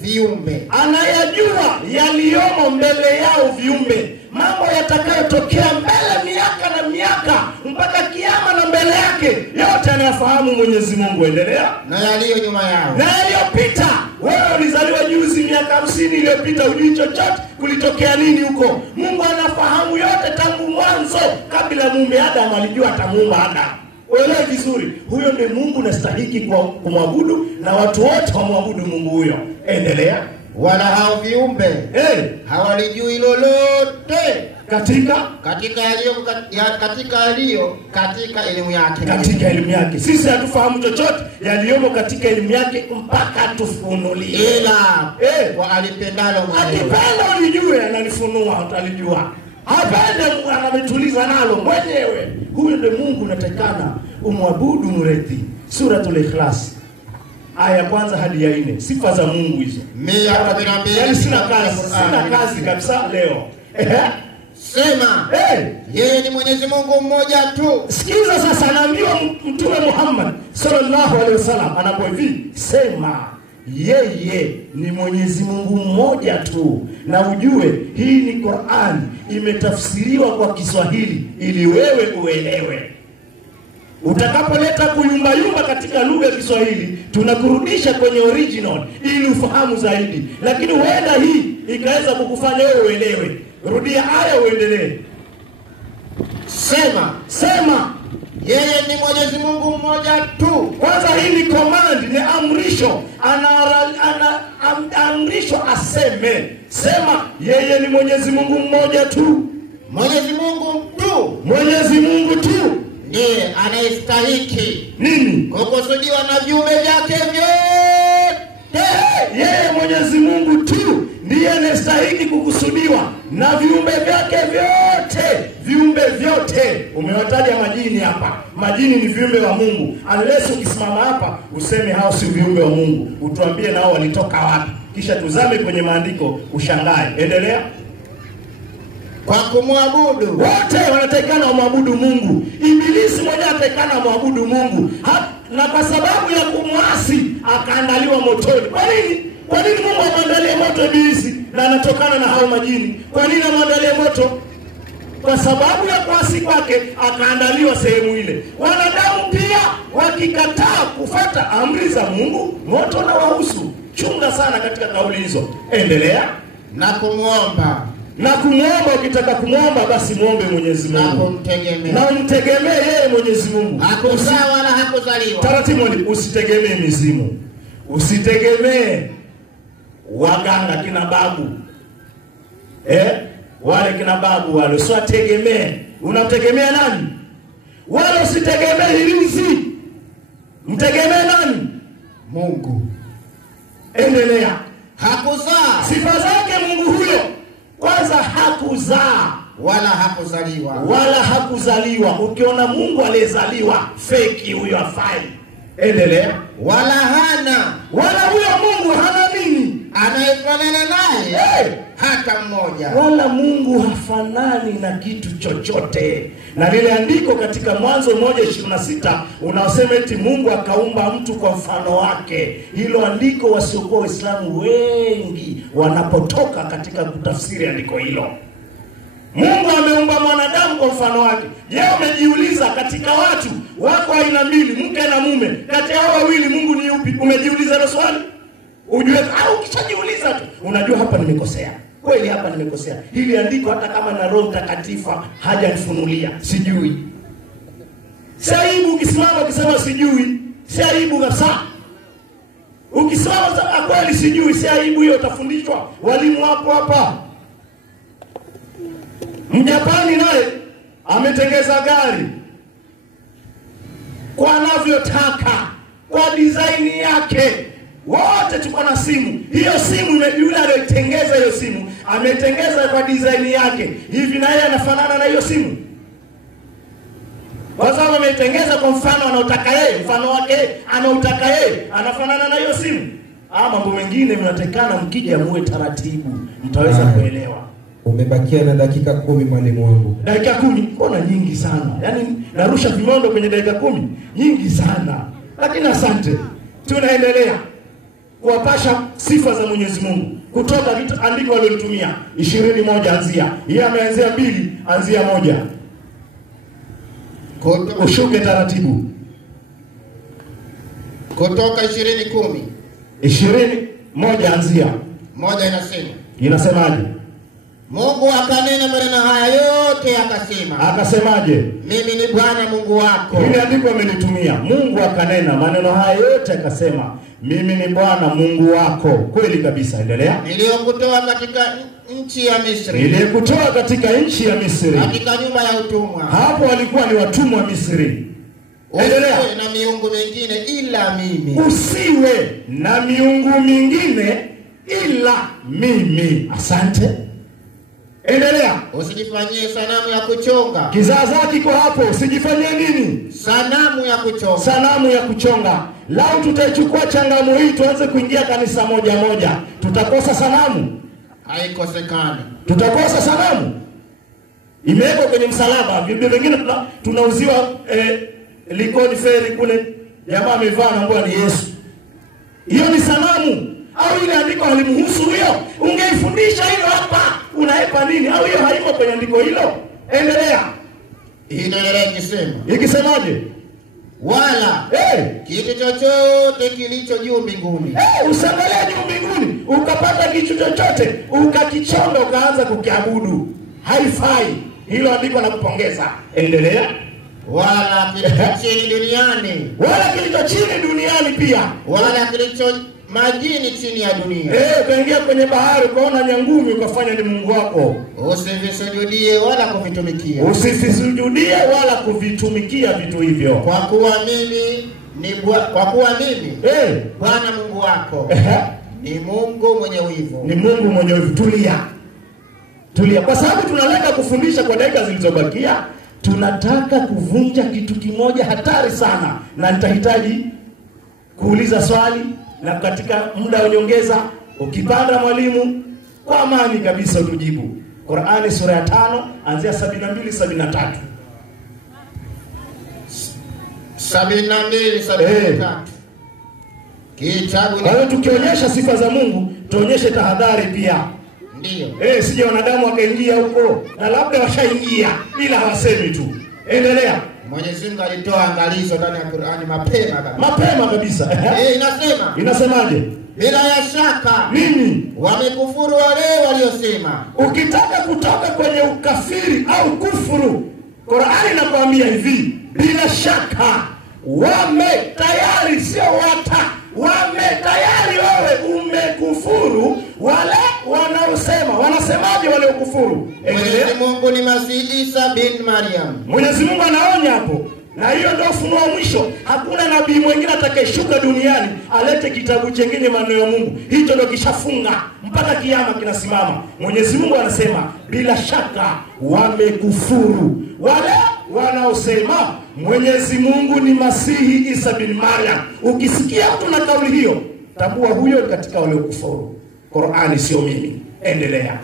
viumbe. Anayajua yaliyomo mbele yao viumbe. Mambo yatakayotokea mbele miaka na miaka mpaka kiyama na mbele yake yote anayafahamu Mwenyezi Mungu. Endelea. Na yaliyo nyuma yao. Na yaliyopita. Wewe ulizaliwa juzi miaka 50 iliyopita, hujui chochote kulitokea nini huko. Mungu anafahamu yote tangu mwanzo. Kabla muumbe Adam alijua atamuumba Adam. Uelewe vizuri. Huyo ndiye Mungu anastahili kumwabudu na watu wote wamwabudu Mungu huyo. Endelea. Wala hao viumbe hawalijui lolote katika elimu yake. Katika elimu yake. Sisi hatufahamu chochote yaliyomo katika elimu yake mpaka tufunulie. Ila kwa alipendalo mwenyewe. Akipenda ulijue analifunua utalijua. Hapende anametuliza nalo mwenyewe. Huyo ndiye Mungu unatakana umwabudu mrethi. Suratul Ikhlas. Aya ya 1 hadi ya 4. Sifa za Mungu hizo. 112. Yaani sina kazi kabisa leo. Sema yeye ni Mwenyezi Mungu mmoja tu. Sikiza sasa, anaambiwa Mtume Muhammad sallallahu alaihi wasallam anapohivi, sema yeye ni Mwenyezi Mungu mmoja tu. Na ujue hii ni Qur'an imetafsiriwa kwa Kiswahili ili wewe uelewe. Utakapoleta kuyumba katika lugha ya Kiswahili, tunakurudisha kwenye original ili ufahamu zaidi. Lakini huenda hii ikaweza kukufanya wewe uelewe. Rudia aya uendelee. Sema yeye ni Mwenyezi Mungu mmoja tu. Kwanza hii ni command, ni amrisho. Amrisho aseme. Sema yeye ni Mwenyezi Mungu mmoja tu. Mwenyezi Mungu tu ndiye anayestahili nini? Kukusudiwa na viumbe vyake vyote. Yeye Mwenyezi Mungu tu ndiye anastahili kukusudiwa na viumbe vyake vyote. Viumbe vyote. Umewataja majini hapa. Majini ni viumbe wa Mungu. Unless ukisimama hapa useme hao si viumbe wa Mungu, utuambie nao walitoka wapi. Kisha tuzame kwenye maandiko ushangae. Endelea. Kwa kumwabudu wote wanatakana waabudu Mungu. Ibilisi mmoja anatakana waabudu Mungu. Na kwa sababu ya kumwasi akaandaliwa motoni. Kwa nini Mungu amandalie moto Ibilisi na anatokana na hao majini? Kwa nini amandalie moto? Kwa sababu ya kuasi kwake akaandaliwa sehemu ile. Wanadamu pia wakikataa kufuata amri za Mungu, moto na wahusu. Chunga sana katika kauli hizo. Endelea. Na kumwomba Na kumwomba, ukitaka kumwomba basi muombe Mwenyezi Mungu. Na umtegemee yeye Mwenyezi Mungu. Hakuzaa wala hakuzaliwa. Taratibu, usitegemee mizimu. Usitegemee waganga kina babu. Wale kina babu wale, usiwategemee. Unamtegemea nani? Wala usitegemee hirizi. Mtegemee nani? Mungu. Endelea. Hakuzaa. Sifa zake Mungu huyo, kwanza hakuzaa wala hakuzaliwa. Wala hakuzaliwa. Ukiona Mungu aliyezaliwa, fake huyo, afai. Endelea. Wala hana. Wala huyo Mungu hana nini? Anayefanana naye hata mmoja. Wala Mungu hafanani na kitu chochote. Na lile andiko katika Mwanzo 1:26 unaosema eti Mungu akaumba mtu kwa mfano wake. Hilo andiko wasiokuwa Waislamu wengi wanapotoka katika kutafsiri andiko hilo. Mungu ameumba mwanadamu kwa mfano wake. Je, umejiuliza katika watu wako aina mbili, mke na mume, kati ya hao wawili Mungu ni yupi? Umejiuliza hilo swali? Ujue au ukishajiuliza tu unajua hapa nimekosea. Kweli hapa nimekosea. Hili andiko hata kama na Roho Mtakatifu hajanifunulia, sijui. Si aibu ukisimama ukisema sijui. Si aibu kabisa. Ukisimama kweli sijui, si aibu hiyo, utafundishwa. Walimu hapo hapa. Mjapani naye ametengeza gari kwa anavyotaka, kwa design yake. Wote tuko na simu. Hiyo simu yule aliyotengeza hiyo simu ametengeza kwa design yake. Hivi na yeye anafanana na hiyo simu? Kwa sababu ametengeza kwa mfano anaotaka yeye, mfano wake anaotaka yeye, anafanana na hiyo simu. Mambo mengine mnatekana mkija muwe taratibu, mtaweza kuelewa. Umebakia na dakika 10 mwalimu wangu. Dakika 10? Mbona nyingi sana? Yaani narusha vimondo kwenye dakika 10? Nyingi sana. Lakini asante. Tunaendelea kuwapasha sifa za Mwenyezi Mungu kutoka andiko alilotumia 21 anzia. Yeye ameanzia 2, anzia 1. Ushuke taratibu. Kutoka 20:10. 21 anzia. 1 inasema. Inasemaje? Mungu akanena maneno haya yote akasema. Akasemaje? Mimi ni Bwana Mungu wako. Ile andiko amelitumia. Mungu akanena maneno haya yote akasema, mimi ni Bwana Mungu wako. Kweli kabisa, endelea. Niliokutoa katika nchi ya Misri. Nilikutoa katika nchi ya Misri. Katika nyumba ya utumwa. Hapo walikuwa ni watumwa wa Misri. Endelea. Usiwe na miungu mingine ila mimi. Usiwe na miungu mingine ila mimi. Asante. Endelea. Usijifanyie sanamu ya kuchonga. Kizazi kiko hapo, usijifanyie nini? Sanamu ya kuchonga. Sanamu ya kuchonga. Lao tutaichukua changamoto hii tuanze kuingia kanisa moja moja, tutakosa sanamu? Haikosekani. Tutakosa sanamu? Imewekwa kwenye msalaba. Vile vingine tunauziwa Likoni feri kule, jamaa amevaa na nguo ni Yesu. Hiyo ni sanamu au ile andiko halimhusu hiyo? Ungeifundisha hilo hapa. Unaepa nini? Au hiyo haimo kwenye andiko hilo? Endelea. Inaendelea ikisema. Ikisemaje? Wala kitu chochote kilicho juu mbinguni. Usiangalie juu mbinguni ukapata kitu chochote ukakichonga ukaanza kukiabudu. Haifai. Hilo andiko la kupongeza. Endelea. Wala kilicho chini duniani. Wala kilicho chini duniani pia. Wala kilicho majini chini ya dunia. Ukaingia kwenye bahari ukaona nyangumi ukafanya ni Mungu wako. Usivisujudie wala kuvitumikia. Usisujudie wala kuvitumikia vitu hivyo. Kwa kuwa mimi Bwana Mungu wako ni Mungu mwenye wivu. Ni Mungu mwenye wivu. Tulia. Tulia. Kwa sababu tunalenga kufundisha kwa dakika zilizobakia, tunataka kuvunja kitu kimoja hatari sana, na nitahitaji kuuliza swali na katika muda wa nyongeza ukipanda mwalimu kwa amani kabisa utujibu. Qur'ani sura ya 5 anzia 72-73. 72-73. Kitabu ni tukionyesha sifa za Mungu, tuonyeshe tahadhari pia. Ndio. Sije wanadamu wakaingia huko na labda washaingia ila hawasemi tu. Endelea. Mwenyezi Mungu alitoa angalizo ndani ya Qur'ani mapema kabisa. Mapema kabisa. Inasema. Inasemaje? bila ya shaka nini? wamekufuru wale waliosema. Ukitaka kutoka kwenye ukafiri au kufuru, Qur'ani inakwambia hivi, bila shaka tayari, sio tayari wewe umekufuru wale wanaosema. Wanasemaje wale ukufuru? Mwenyezi Mungu ni Masihi Isa bin Maryam. Mwenyezi Mungu anaonya hapo. Na hiyo ndio ufunuo wa mwisho. Hakuna nabii mwingine atakayeshuka duniani alete kitabu chengine maneno ya Mungu. Hicho ndio kishafunga mpaka kiyama kinasimama. Mwenyezi Mungu anasema bila shaka wamekufuru wale wanaosema Mwenyezi Mungu ni Masihi Isa bin Maryam. Ukisikia mtu na kauli hiyo, tambua huyo katika wale kufuru. Qur'ani sio mimi. Endelea.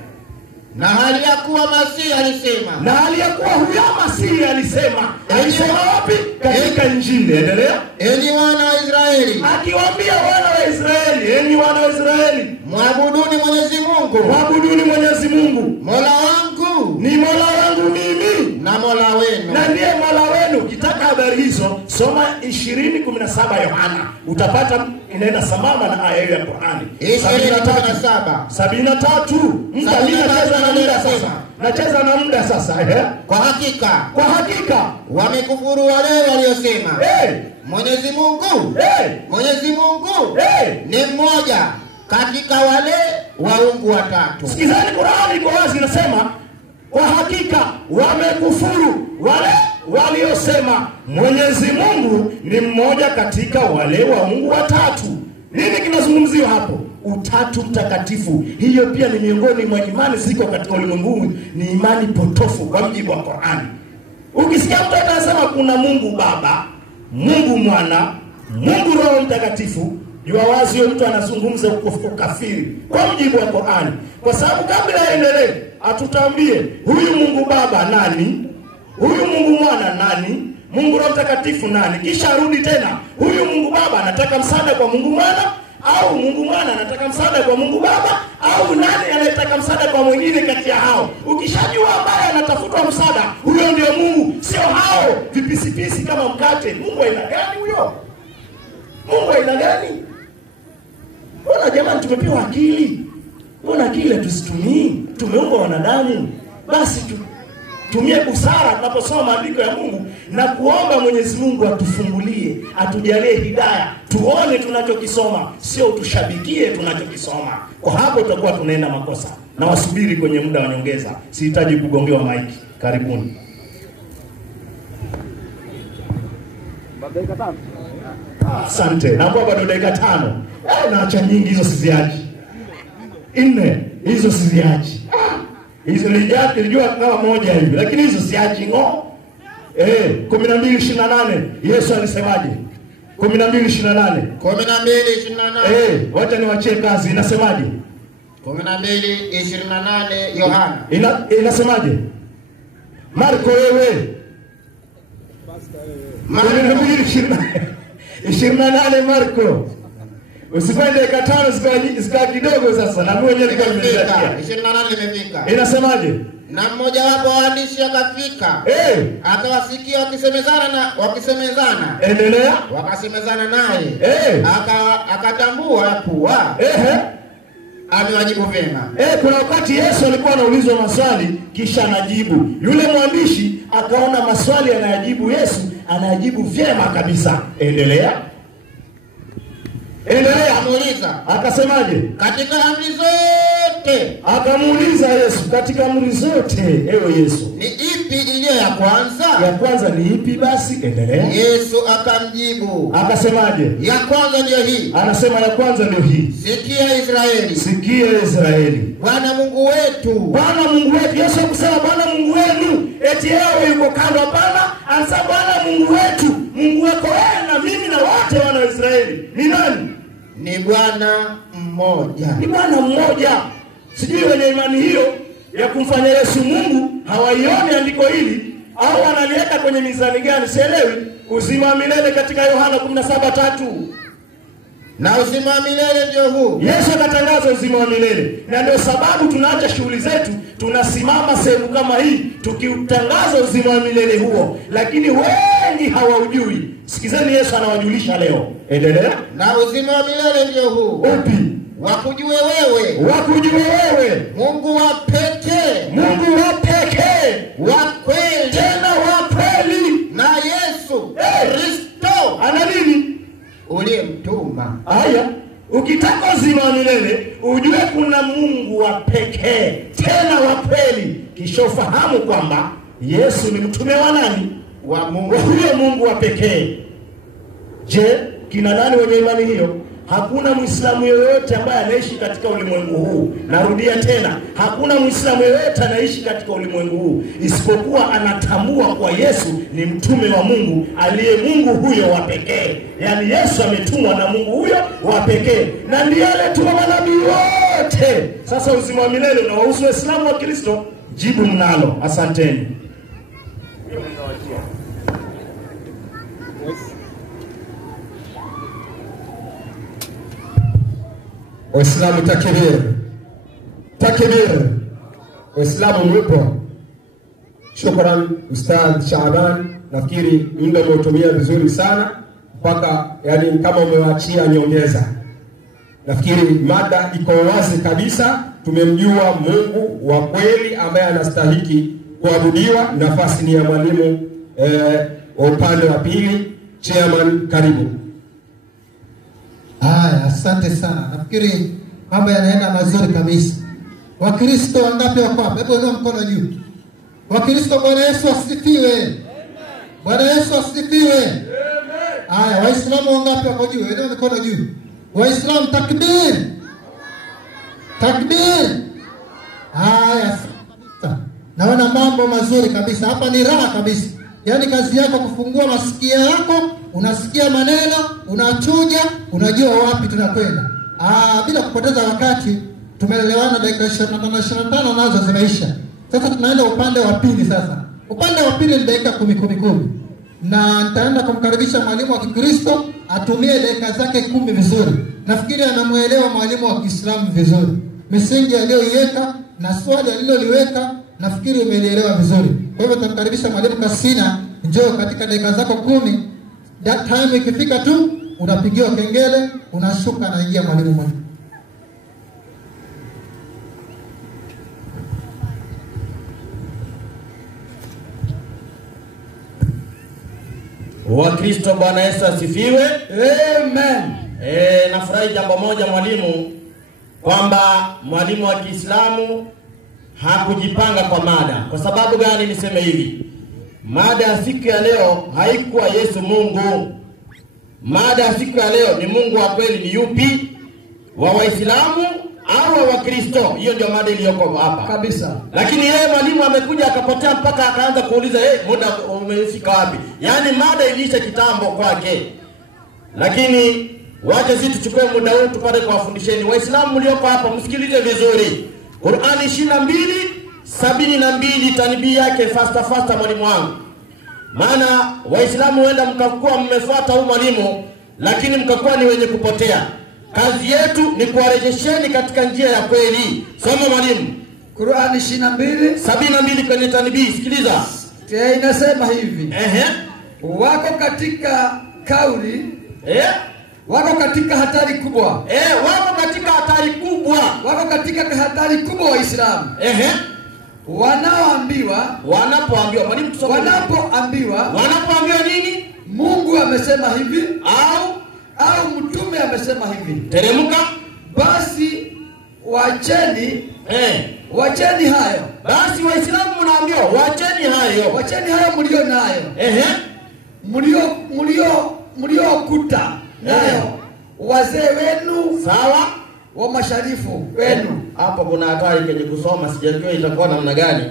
Na hali ya kuwa Masihi alisema. Na hali ya kuwa huyo Masihi alisema. Alisema wapi? Katika Injili. Endelea. Enyi wana wa Israeli. Akiwaambia wana wa Israeli, enyi wana wa Israeli, mwabuduni Mwenyezi Mungu. Mwabuduni Mwenyezi Mungu. Mola wangu ni Mola wangu mimi na Mola wenu. Na ndiye Mola wenu. Ukitaka habari hizo, soma 20:17 Yohana. Utapata inaenda sambamba na aya ya Qur'ani. 20:17. 73. Nacheza na muda sasa. Kwa hakika wamekufuru wale waliosema Mwenyezi Mungu ni mmoja katika wale waungu watatu. Sikizani, Qur'ani iko wazi inasema kwa hakika wamekufuru wale waliosema Mwenyezi Mungu ni mmoja katika wale waungu watatu. Nini kinazungumziwa hapo? Utatu Mtakatifu. Hiyo pia ni miongoni mwa imani ziko katika ulimwengu, ni imani potofu kwa mujibu wa Qur'ani. Ukisikia mtu anasema kuna Mungu Baba, Mungu Mwana, Mungu Roho Mtakatifu, jua wazi huyo mtu anazungumza ukafiri kwa mujibu wa Qur'ani. Kwa sababu kabla aendelee, atutambie huyu Mungu Baba nani? Huyu Mungu Mwana nani? Mungu Roho Mtakatifu nani? Kisha arudi tena, huyu Mungu Baba anataka msaada kwa Mungu Mwana, au Mungu Mwana anataka msaada kwa Mungu Baba, au nani anayetaka msaada kwa mwingine kati ya hao? Ukishajua ambaye anatafutwa msaada, huyo ndio Mungu, sio hao vipisipisi kama mkate. Mungu aina gani huyo? Mungu aina gani? Mbona jamani tumepewa akili? Mbona akili tusitumii? Tumeumbwa wanadamu. Basi tumie busara tunaposoma maandiko ya Mungu na kuomba Mwenyezi Mungu atufungulie, atujalie hidayah, tuone tunachokisoma, sio tushabikie tunachokisoma. Kwa hapo tutakuwa tunaenda makosa. Na wasubiri kwenye muda wa nyongeza. Sihitaji kugongewa maiki. Karibuni. Asante. Naomba bado dakika 5. Naacha nyingi hizo siziachi. 4 hizo siziachi. Hizo nilijua kama moja hivi, lakini hizo siachi ngo. 12:28 Yesu alisemaje? 12:28. 12:28. Wacha niwachie kazi. Inasemaje? 12:28 Yohana. Inasemaje? Marko wewe. 12:28 Marko. Usipende katano zika kidogo sasa. Na mwenyewe nilikuwa nimefika. 28 limefika. Inasemaje? Na mmoja wapo waandishi akafika. Akawasikia wakisemezana. Endelea. Wakasemezana naye. Akatambua kuwa amewajibu vyema. Kuna wakati Yesu alikuwa anaulizwa maswali kisha anajibu. Yule mwandishi akaona maswali anayajibu Yesu, anayajibu vyema kabisa. Endelea. Amuuliza. Akasemaje? Katika amri zote. Akamuuliza Yesu, katika amri zote, ewe Yesu, ni ipi iliyo ya kwanza? Ya kwanza ni ipi basi? Endelea. Yesu akamjibu. Akasemaje? Ya kwanza ndio hii. Anasema ya kwanza ndio hii. Sikia Israeli. Sikia Israeli. Bwana Mungu wetu. Bwana Mungu wetu. Yesu akusema Bwana Mungu wenu. Eti yeye yuko kando? Hapana. Anasema Bwana Mungu wetu. Mungu wako wewe na mimi na wote wana wa Israeli. Ni nani? Ni Bwana mmoja. Ni Bwana mmoja. Sijui wenye imani hiyo ya kumfanya Yesu Mungu hawaioni andiko hili au wanaliweka kwenye mizani gani? Sielewi. Uzima wa milele katika Yohana 17:3. Na uzima wa milele ndio huu. Yesu akatangaza uzima wa milele. Na ndio sababu tunaacha shughuli zetu, tunasimama sehemu kama hii tukiutangaza uzima wa milele huo. Lakini wengi hawaujui. Sikizeni Yesu anawajulisha leo. Endelea. Na uzima wa milele ndio huu. Upi? Wakujue wewe. Wakujue wewe. Mungu wa pekee. Mungu wa pekee. Wa kweli. Tena wa kweli. Na Yesu Kristo. Ana nini? Uliyemtuma. Haya, ukitaka uzima wa milele, ujue kuna Mungu wa pekee, tena wa kweli. Kisha ufahamu kwamba Yesu ni mtume wa nani? Wa Mungu. Huyo Mungu wa pekee. Je, kina nani wenye imani hiyo? Hakuna Muislamu yoyote ambaye anaishi katika ulimwengu huu. Narudia tena, hakuna Muislamu yoyote anaishi katika ulimwengu huu isipokuwa anatambua kwa Yesu ni mtume wa Mungu, aliye Mungu huyo wa pekee. Yaani Yesu ametumwa na Mungu huyo wa pekee, na ndiye aliyetuma manabii wote. Sasa uzima wa milele unawahusu Waislamu wa Kristo? Jibu mnalo. Asanteni. Waislamu takbir. Takbir. Waislamu mlipo. Shukran Ustadh Shaaban. Nafikiri muda umetumia vizuri sana mpaka yani kama umewaachia nyongeza. Nafikiri mada iko wazi kabisa. Tumemjua Mungu wa kweli ambaye anastahili kuabudiwa. Nafasi ni ya mwalimu wa upande wa pili. Chairman, karibu. Haya, asante sana. Nafikiri mambo yanaenda mazuri kabisa. Wakristo wangapi wako hapa? Hebu inua mkono juu. Wakristo, Bwana Yesu asifiwe. Bwana Yesu asifiwe. Haya, Waislamu wangapi wako juu? Inua mkono juu. Waislamu takbir. Takbir. Haya, naona mambo mazuri kabisa. Hapa ni raha kabisa. Yaani kazi yako kufungua masikio yako, unasikia maneno, unachuja, unajua wapi tunakwenda. Bila kupoteza wakati, tumeelewana dakika 25 nazo zimeisha. Sasa tunaenda upande wa pili sasa. Upande wa pili ni dakika 10. Na nitaenda kumkaribisha mwalimu wa Kikristo atumie dakika zake 10 vizuri. Nafikiri anamuelewa mwalimu wa Kiislamu vizuri. Misingi aliyoiweka na swali aliloliweka nafikiri umelielewa vizuri. Kwa hivyo tutamkaribisha mwalimu Kasina, njoo katika dakika zako 10. That time ikifika tu unapigiwa kengele, unashuka na ingia mwalimu mmoja. Wakristo, Bwana Yesu asifiwe. Amen. Nafurahi jambo moja mwalimu, kwamba mwalimu wa Kiislamu hakujipanga kwa mada. Kwa sababu gani niseme hivi? Mada ya siku ya leo haikuwa Yesu Mungu. Mada ya siku ya leo ni Mungu wa kweli ni yupi? Wa Waislamu au wa Wakristo? Hiyo ndio mada iliyoko hapa Kabisa. Lakini yeye mwalimu amekuja akapotea mpaka akaanza kuuliza muda umefika wapi? Yaani mada ilisha kitambo kwake. Lakini wacha sisi tuchukue muda huu tupate kuwafundisheni Waislamu mlioko hapa, msikilize vizuri. Qur'ani 22:72 tanbii yake fasta mwalimu wangu. Maana Waislamu huenda mkakuwa mmefuata huu mwalimu lakini mkakuwa ni wenye kupotea. Kazi yetu ni kuwarejesheni katika njia ya kweli. Soma mwalimu. Qur'ani 22:72 kwenye tanbii, sikiliza. Inasema hivi. Wako katika kauli, wako katika hatari kubwa. Wako katika hatari kubwa. Wako katika hatari kubwa Waislamu. Wanapoambiwa mwalimu tusome. Wanapoambiwa nini? Mungu amesema hivi au mtume amesema hivi. Teremka. Basi wacheni hayo. Basi Waislamu mnaambiwa wacheni hayo. Wacheni hayo mlio nayo. Mliokuta nayo wazee wenu, sawa, wa masharifu wenu. Hapo kuna hatari kwenye kusoma, sijajua itakuwa namna gani.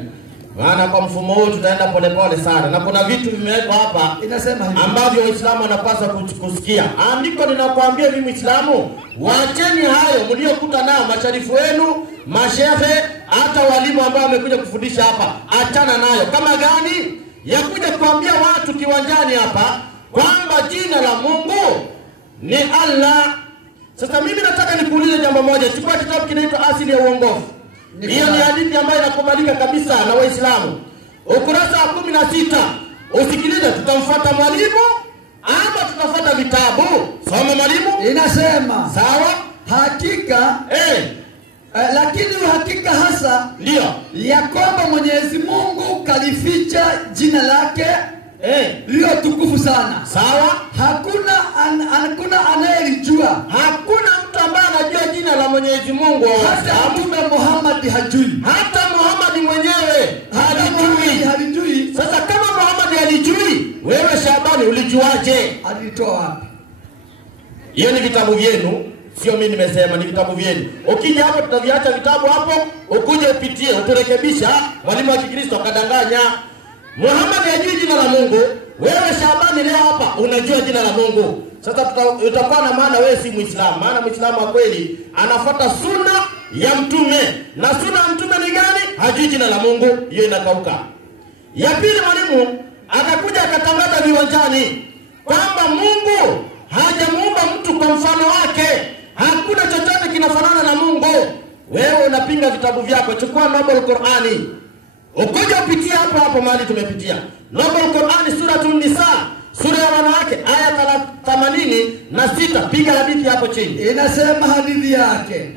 Maana kwa mfumo huu tutaenda polepole sana. Na kuna vitu vimewekwa hapa inasema hivi ambavyo Waislamu wanapaswa kusikia. Andiko linakuambia mimi Muislamu, waacheni hayo mliokuta nao masharifu wenu, mashehe, hata walimu ambao wamekuja kufundisha hapa. Achana nayo. Kama gani? Ya kuja kuambia watu kiwanjani hapa kwamba jina la Mungu ni Allah, Sasa mimi nataka nikuulize jambo moja. Chukua kitabu kinaitwa Asili ya Uongofu. Hiyo ni hadithi ambayo inakubalika kabisa na Waislamu. Ukurasa wa 16. Usikilize, tutamfuata mwalimu ama tutafuata vitabu? Soma mwalimu. Inasema sawa, hakika lakini uhakika hasa ndio ya kwamba Mwenyezi Mungu kalificha jina lake lilo tukufu sana. Sawa. Hakuna anayelijua. Hakuna mtu ambaye anajua jina la Mwenyezi Mungu. Hata Mtume Muhammad hajui. Hata Muhammad mwenyewe halijui. Sasa kama Muhammad halijui, wewe Shabani ulijuaje? Alitoa wapi? Hiyo ni vitabu vyenu, sio mimi nimesema, ni vitabu vyenu. Ukija hapo tutaviacha vitabu hapo, ukuje upitie, uturekebisha. Mwalimu wa Kikristo akadanganya. Muhammad hajui jina la Mungu. Wewe Shabani leo hapa unajua jina la Mungu. Sasa utakuwa na maana wewe si Muislamu. Maana Muislamu wa kweli anafuata sunna ya mtume. Na sunna ya mtume ni gani? Hajui jina la Mungu, hiyo inakauka. Ya pili, mwalimu akakuja akatangaza viwanjani kwamba Mungu hajamuumba mtu kwa mfano wake. Hakuna chochote kinafanana na Mungu. Wewe unapinga vitabu vyako. Chukua Nobel Qur'ani. Ukuja upitia hapo mahali tumepitia. Nobel Qur'ani Suratul Nisa, sura ya wanawake aya 86. Piga hadithi hapo chini. Inasema hadithi yake.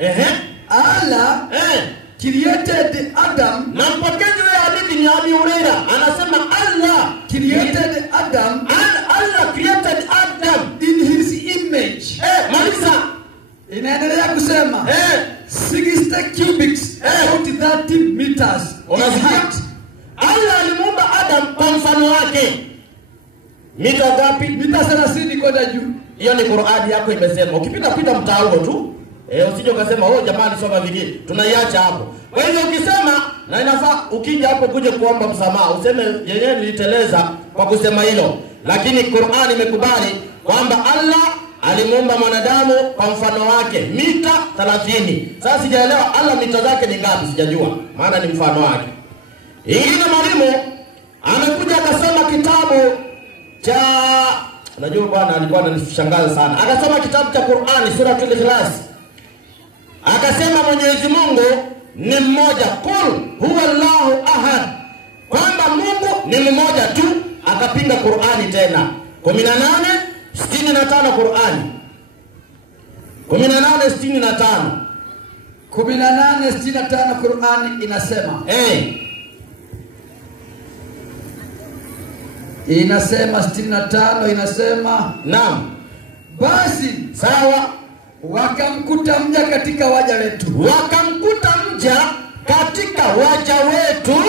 Allah created Adam. Na mpokezi wa hadithi ni Abi Huraira. Anasema Allah created Adam. Allah created Adam in his image. Malisa. Inaendelea kusema 60 cubits, about 30 meters. Unasikia? Allah alimuumba Adam kwa mfano wake. Mita ngapi? Mita 30 kwenda juu. Hiyo ni Qur'ani yako imesema. Ukipita mtaa huo tu, usije ukasema jamani soma vingine. Tunaiacha hapo. Kwa hiyo ukisema na inafaa ukija hapo kuje kuomba msamaha, useme yenyewe niliteleza kwa kusema hilo. Lakini Qur'ani imekubali kwamba Allah alimuumba mwanadamu kwa mfano wake, mita 30. Sasa sijaelewa Allah mita zake ni ngapi, sijajua. Maana ni mfano wake. Ingine mwalimu amekuja akasoma kitabu cha, najua bwana alikuwa ananishangaza sana. Akasoma kitabu cha Qur'ani Suratul Ikhlas. Akasema Mwenyezi Mungu ni mmoja, qul huwallahu ahad, kwamba Mungu ni mmoja tu. Akapinga Qur'ani tena 18:65 Qur'ani 18:65 18:65 Qur'ani inasema inasema 65 inasema naam. Basi sawa, wakamkuta mja katika waja wetu. Wakamkuta mja katika waja wetu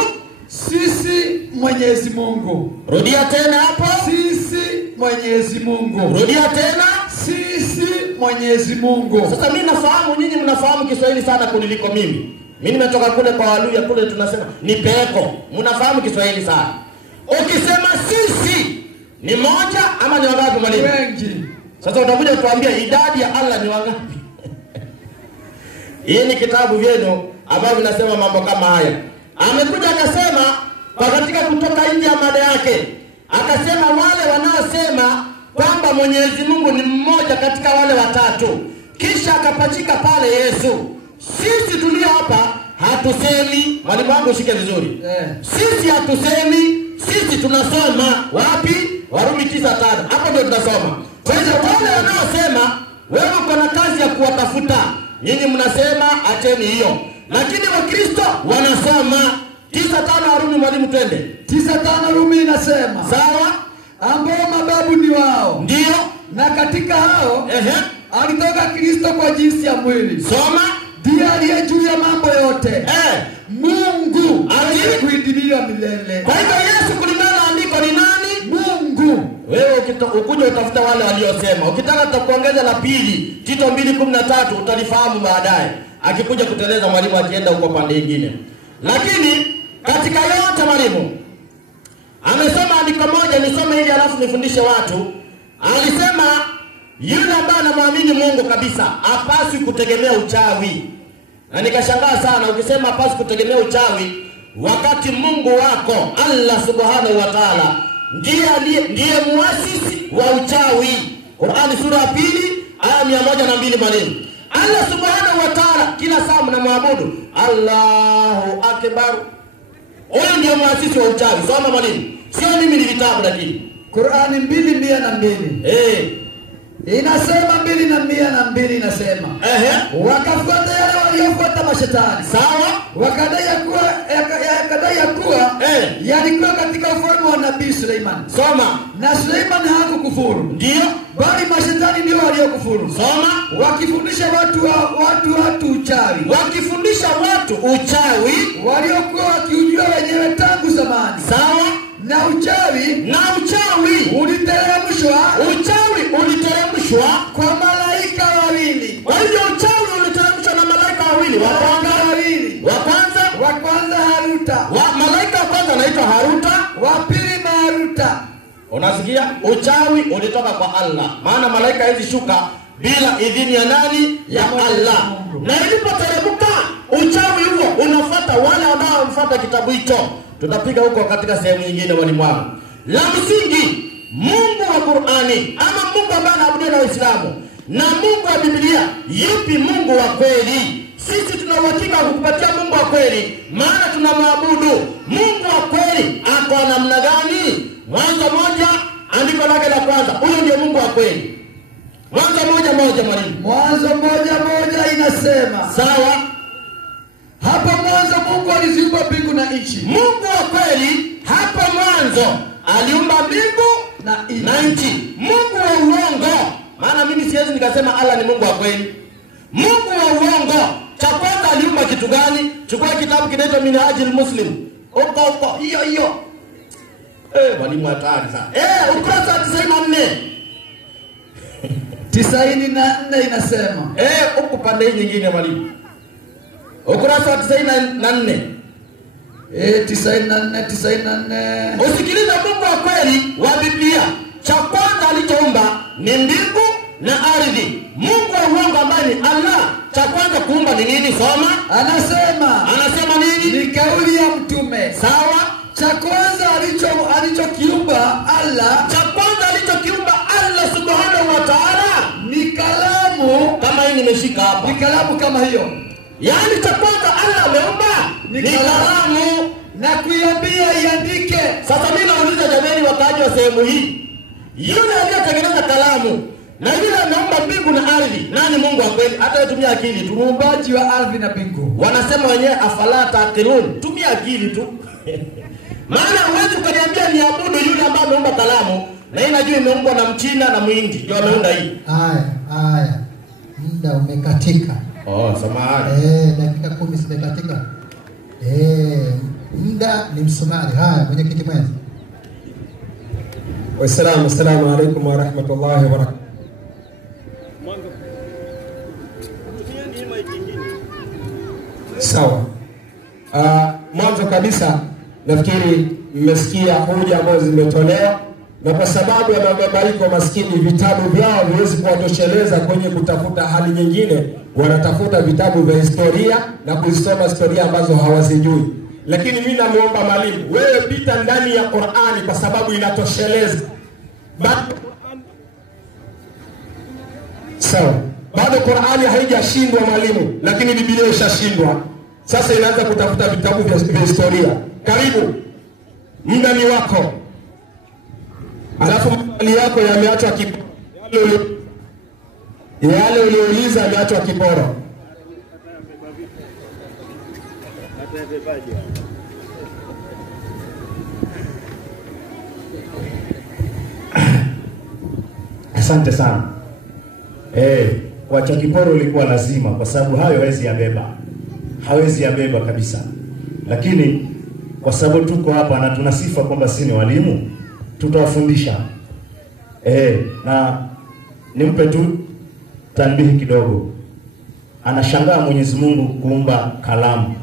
sisi Mwenyezi Mungu. Rudia tena hapo. Sisi Mwenyezi Mungu. Rudia tena. Sisi Mwenyezi Mungu. Sasa mimi nafahamu nyinyi mnafahamu Kiswahili sana kuliko mimi. Mimi nimetoka kule kwa Waluya, kule tunasema ni peko. Mnafahamu Kiswahili sana. Ukisema sisi ni moja ama ni wangapi mwalimu? Wengi. Sasa utakuja kutuambia idadi ya Allah ni wangapi? Hii ni kitabu vyenu ambavyo vinasema mambo kama haya. Amekuja akasema kwa katika kutoka nje ya mada yake, akasema wale wanaosema kwamba Mwenyezi Mungu ni mmoja katika wale watatu, kisha akapachika pale Yesu. Sisi tulio hapa hatusemi, mwalimu wangu ushike vizuri. Sisi hatusemi, sisi tunasoma wapi? Warumi 9:5. Hapo ndio tunasoma. Kwa hiyo wale wanaosema wewe uko na kazi ya kuwatafuta, nyinyi mnasema acheni hiyo. Lakini Wakristo wanasoma 9:5 Warumi, mwalimu twende. 9:5 Warumi inasema sawa, ambao mababu ni wao. Ndio. Na katika hao alitoka Kristo kwa jinsi ya mwili. Soma. Ndiye aliye juu ya mambo yote. Mungu aliyekuidilia milele. Kwa hivyo Yesu kulingana na andiko ni nani? Mungu. Wewe ukuje utafuta wale waliosema. Ukitaka tutakuongeza la pili, Tito 2:13 utalifahamu baadaye. Akikuja kuteleza mwalimu akienda huko pande nyingine. Lakini katika yote mwalimu amesema andiko moja, nisome ili alafu nifundishe watu. Alisema yule ambaye anamwamini Mungu kabisa hapaswi kutegemea uchawi. Na nikashangaa sana ukisema hapaswi kutegemea uchawi wakati Mungu wako Allah Subhanahu wa Ta'ala ndiye muasisi wa uchawi. Qur'ani sura ya 2 aya 102 mwalimu. Allah subhanahu wa ta'ala kila saa mnamwabudu Allahu akbar. Huyo ndio muasisi wa uchawi. Soma mwalimu. Sio mimi ni vitabu lakini. Qur'ani 2:102. Inasema 2:102 inasema. Wakafuata yale waliofuata mashetani. Sawa? Wakadai ya kuwa yalikuwa katika ufalme wa Nabii Suleiman. Soma. Na Suleiman hakukufuru. Ndio. Bali mashetani ndio waliokufuru. Soma. Wakifundisha watu uchawi. Wakifundisha watu uchawi waliokuwa wakiujua wenyewe tangu zamani. Sawa? Na uchawi uliteremshwa kwa malaika wawili. Kwa hivyo uchawi uliteremshwa na malaika wawili. Wa kwanza Haruta. Malaika wa kwanza anaitwa Haruta, wa pili Maruta. Unasikia? Uchawi ulitoka kwa Allah. Maana malaika hizi shuka bila idhini ya nani? Ya Allah. Na ilipoteremka uchawi huo unafuata wale wanaofuata kitabu hicho. Tutapiga huko katika sehemu nyingine walimu wangu. La msingi, Mungu wa Qur'ani ama Mungu ambaye anaabudiwa na Waislamu na Mungu wa Biblia, yupi Mungu wa kweli? Sisi tuna uhakika wa kukupatia Mungu wa kweli, maana tunamwabudu Mungu wa kweli. Ako namna gani? Mwanzo 1 andiko lake la kwanza. Huyo ndio Mungu wa kweli. Mwanzo 1:1 mwalimu. Mwanzo 1:1 inasema. Sawa? Hapo mwanzo Mungu aliziumba mbingu na nchi. Mungu wa kweli hapo mwanzo aliumba mbingu na nchi. Mungu wa uongo, maana mimi siwezi nikasema Allah ni Mungu wa kweli. Mungu wa uongo, cha kwanza aliumba kitu gani? Chukua kitabu kinaitwa Minhajul Muslim. Huko hiyo. Mwalimu hatari sana. Ukurasa wa 94. 94 inasema. Huko pande hii nyingine mwalimu. Ukurasa wa 94. 94. Usikilize Mungu wa kweli wa Biblia. Cha kwanza alichoumba ni mbingu na ardhi. Mungu wa uongo ambaye ni Allah, cha kwanza kuumba ni nini? Soma. Anasema nini? Ni kauli ya mtume. Sawa? Cha kwanza alichokiumba Allah, subhanahu wa ta'ala ni kalamu. Kama hii nimeshika hapa. Ni kalamu kama hiyo. Yaani cha kwanza Allah ameumba ni kalamu na kuiambia iandike. Sasa mimi nauliza jamani, wakaaji wa sehemu hii, yule aliyetengeneza kalamu na yule ameumba mbingu na ardhi, nani Mungu wa kweli? Hata tumia akili tu. Muumbaji wa ardhi na mbingu. Wanasema wenyewe afala taqilun, tumia akili tu. Maana huwezi ukaniambia niabudu yule ambaye ameumba kalamu na yeye najua imeumbwa na Mchina na Muhindi ndio ameunda hii. Haya. Muda umekatika. Samahani. Dakika 10 zimekatika. Muda ni msumari. Haya, mwenyekiti mwenza. Assalamu alaykum wa rahmatullahi wa barakatuh. Sawa. Mwanzo kabisa nafikiri mmesikia hoja ambazo zimetolewa, na kwa sababu ya mababaiko maskini vitabu vyao viwezi kuwatosheleza kwenye kutafuta hali nyingine, wanatafuta vitabu vya historia na kuzisoma historia ambazo hawazijui. Lakini mimi namuomba mwalimu, wewe pita ndani ya Qur'ani kwa sababu inatosheleza. Sawa. Bado Qur'ani haijashindwa mwalimu, lakini Biblia ishashindwa. Sasa inaanza kutafuta vitabu vya historia. Karibu. Muda ni wako. Alafu maswali yako yameachwa kiporo. Yale uliouliza yameachwa kiporo. Asante sana. Kuacha kiporo ilikuwa lazima kwa sababu hayo hawezi yabeba kabisa. Lakini kwa sababu tuko hapa na tuna sifa kwamba sisi ni walimu, tutawafundisha. Na nimpe tu tanbihi kidogo. Anashangaa Mwenyezi Mungu kuumba kalamu.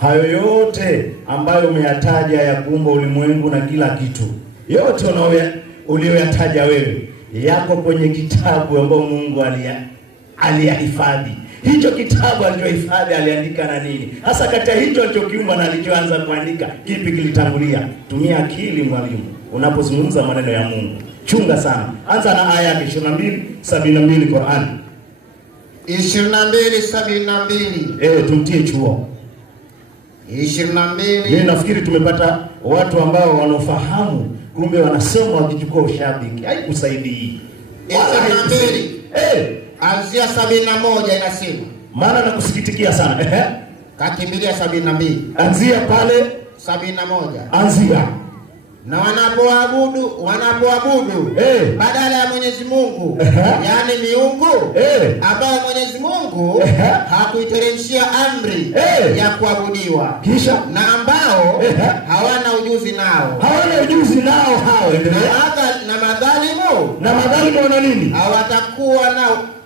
Hayo yote ambayo umeyataja ya kuumba ulimwengu na kila kitu, yote uliyoyataja wewe yako kwenye kitabu ambacho Mungu aliyahifadhi. Hicho kitabu alichohifadhi aliandika na nini? Hasa kati ya hicho alichokiumba na alichoanza kuandika, kipi kilitangulia? Tumia akili mwalimu. unapozungumza maneno ya Mungu. Chunga sana. Anza na aya ya 22:72 Qur'an. 22:72. Tumtie chuo. 22. Mimi nafikiri tumepata watu ambao wanafahamu, kumbe wanasema wakichukua ushabiki. Haikusaidii. 22. Anzia 71 inasema. Maana nakusikitikia sana. Kakimbilia 72. Anzia pale 71. Anzia. Na wanapoabudu badala ya Mwenyezi Mungu, yani miungu ambao Mwenyezi Mungu hakuiteremshia amri ya kuabudiwa, kisha na ambao hawana ujuzi nao hao na madhalimu wana nini? hawatakuwa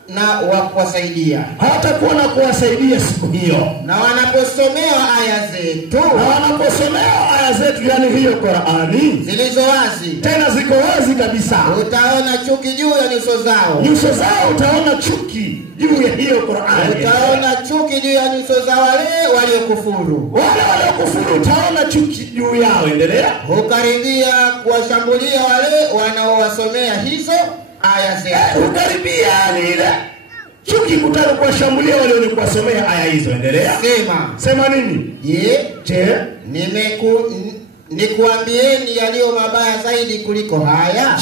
na wa kuwasaidia, hawatakuwa na kuwasaidia siku hiyo. Na wanaposomewa aya zetu, yani hiyo Qur'ani zilizo wazi, tena ziko wazi kabisa, utaona chuki juu ya nyuso zao, utaona chuki juu ya hiyo Qur'ani, utaona chuki juu ya nyuso za wale waliokufuru, utaona chuki juu yao. Endelea. Hukaribia kuwashambulia wale wanaowasomea hizo aya zetu. Hukaribia ni ile chuki kutaka kuwashambulia wale wanaowasomea aya hizo. Endelea. Sema nini? Je, nikuambieni yaliyo mabaya zaidi kuliko haya?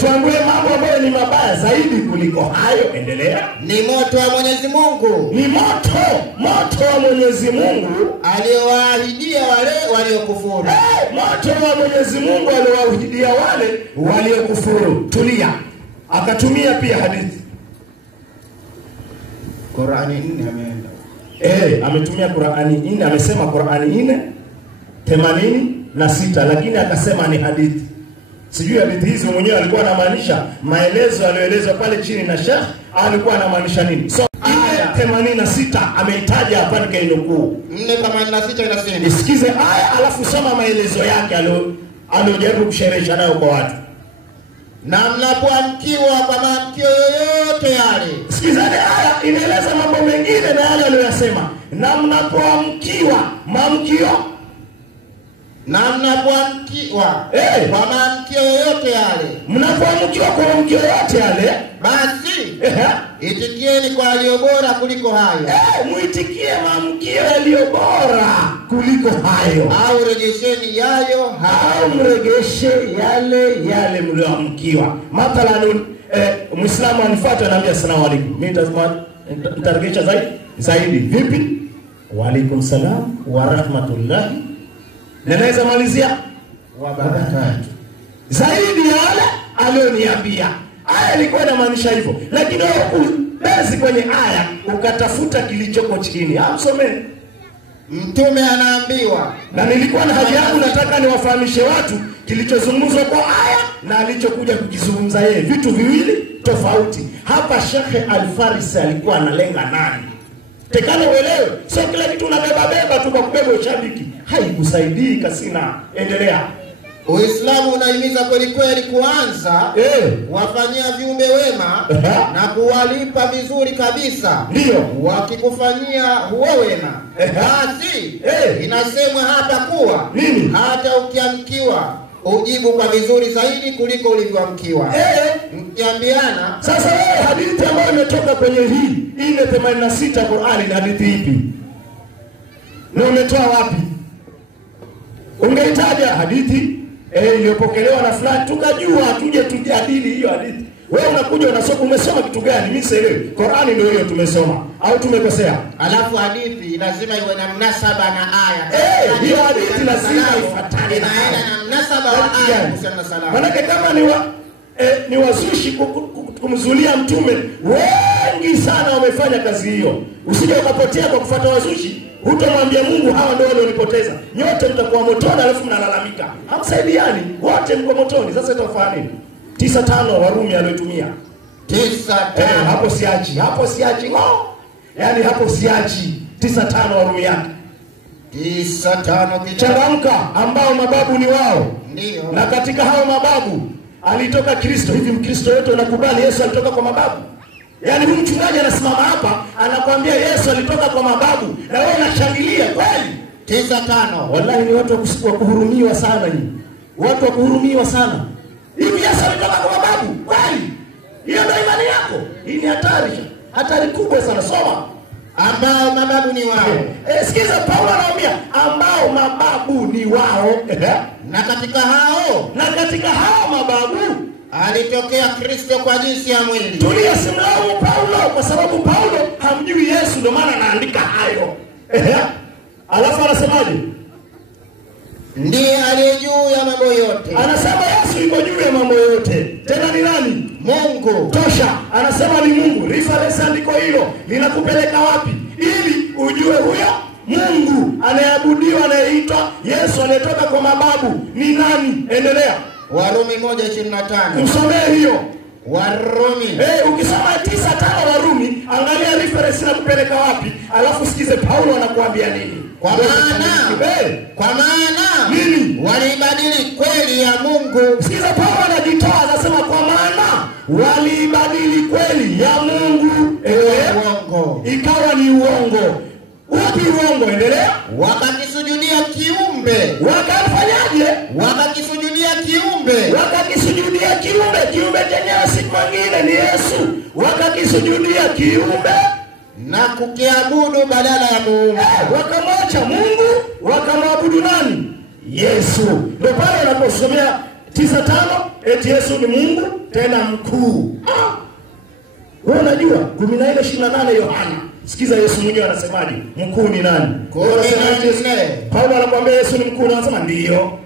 Tuambie mambo ambayo ni mabaya zaidi kuliko hayo. Endelea. Ni moto wa Mwenyezi Mungu. Ni moto wa Mwenyezi Mungu aliyowaahidia wale waliokufuru. Moto wa Mwenyezi Mungu aliyowaahidia wale waliokufuru. Tulia. Akatumia pia hadithi. Qur'ani 4 ameenda. Ametumia Qur'ani 4, amesema Qur'ani 4:86, lakini akasema ni hadithi. Sijui hadithi hizo mwenyewe alikuwa anamaanisha maelezo aliyoelezwa pale chini na Sheikh, alikuwa anamaanisha nini? So aya 86 ameitaja hapa nikainukuu. 4:86 inasema. Isikize aya alafu soma maelezo yake aliyojaribu kusherehesha nayo kwa watu. Na mnapoamkiwa kwa maamkio yoyote yale. Sikizane aya inaeleza mambo mengine na yale aliyosema. Na mnapoamkiwa maamkio. Na mnapoamkiwa kwa maamkio yoyote yale. Mnapoamkiwa kwa maamkio yoyote yale, basi itikieni kwa yaliyo bora kuliko hayo. Muitikie maamkio yaliyo bora kuliko hayo. Au rejesheni yayo, au mregeshe yale mlioamkiwa. Mathalan Muislamu anifuata anambia asalamu alaykum. Mimi nitarejesha zaidi. Vipi? Wa alaykum salam wa rahmatullahi. Naweza malizia wa barakatuh. Zaidi ya yale alioniambia. Aya ilikuwa inamaanisha hivyo. Lakini wewe basi kwenye aya ukatafuta kilichoko chini. Amsomee. Mtume anaambiwa, na nilikuwa na haja yangu nataka niwafahamishe watu kilichozungumzwa kwa aya na alichokuja kukizungumza yeye, vitu viwili tofauti. Hapa Sheikh Al-Farisi alikuwa analenga nani? Tekana uelewe, sio kila kitu unabeba tu kwa kubeba ushabiki. Haikusaidii kasina. Endelea. Uislamu unahimiza kweli kuanza wafanyia viumbe wema na kuwalipa vizuri kabisa. Ndio wakikufanyia huo wema. Basi inasemwa hapa kuwa nini? Hata ukiamkiwa ujibu kwa vizuri zaidi kuliko ulivyoamkiwa. Mkiambiana. Sasa wewe hadithi ambayo imetoka kwenye hii 4:86 Qur'ani ni hadithi ipi? Na umetoa wapi? Ungeitaja hadithi iliyopokelewa na fulani tukajua tuje tujadili hiyo hadithi. Wewe unakuja unasoma, umesoma kitu gani? Mimi sielewi. Qur'ani ndio hiyo tumesoma au tumekosea? Alafu hadithi lazima iwe na mnasaba na aya. Hiyo hadithi lazima ifuatane na mnasaba wa aya kuhusiana na salamu. Maana kama ni wazushi kumzulia mtume, wengi sana wamefanya kazi hiyo. Usije ukapotea kwa kufuata wazushi. Hutamwambia Mungu hawa ndio walionipoteza. Nyote mtakuwa motoni alafu mnalalamika. Hamsaidiani, wote mko motoni. Sasa itafanya nini? 9:5 Warumi aliyotumia. 9:5. Hapo siachi. Yaani hapo siachi. 9:5 Warumi yake. 9:5 Changamka ambao mababu ni wao. Ndio. Na katika hao mababu alitoka Kristo. Hivi Mkristo yote unakubali Yesu alitoka kwa mababu? Yaani huyu mchungaji anasimama hapa anakuambia Yesu alitoka kwa mababu na wewe unashangilia kweli? 9:5. Wallahi ni watu wa kuhurumiwa sana nyinyi. watu wa kuhurumiwa sana. Hivi Yesu alitoka kwa mababu? Kweli? Hiyo ndio imani yako? Hii ni hatari kubwa sana. Soma. Ambao mababu ni wao. Sikiza, Paulo anawaambia ambao mababu ni wao. Na katika hao mababu alitokea Kristo kwa jinsi ya mwili. Tuliyasimlaumu Paulo kwa sababu Paulo hamjui Yesu, ndio maana anaandika hayo. Alafu anasemaje? Ndiye aliye juu ya mambo yote. Anasema Yesu yuko juu ya mambo yote. Tena ni nani? Mungu. Tosha. Anasema ni Mungu. Reference andiko hilo linakupeleka wapi? Ili ujue huyo Mungu anayeabudiwa, anayeitwa Yesu, anayetoka kwa mababu ni nani? Endelea. Warumi 1:25. Msomee hiyo. Warumi. Ukisoma 9:5 Warumi, angalia reference na kupeleka wapi, alafu sikize Paulo anakuambia nini. Kwa maana nini? Walibadili kweli ya Mungu. Sikiza, Paulo anajitoa, anasema kwa maana walibadili kweli ya Mungu uongo. Ikawa ni uongo. Wapi uongo? Endelea. Wakakisujudia kiumbe. Wakafanyaje? Wakakisujudia kiumbe. Wakakisujudia kiumbe. Kiumbe chenyewe si mwingine, ni Yesu. Wakakisujudia kiumbe na kukiabudu badala ya Mungu. Wakamwacha Mungu, wakamwabudu nani? Yesu. Ndio pale unaposomea 9:5 eti Yesu ni Mungu tena mkuu. Wewe unajua 14:28 Yohana. Sikiza Yesu mwenyewe anasemaje? Mkuu ni nani? Paulo anakuambia Yesu ni mkuu, anasema ndio.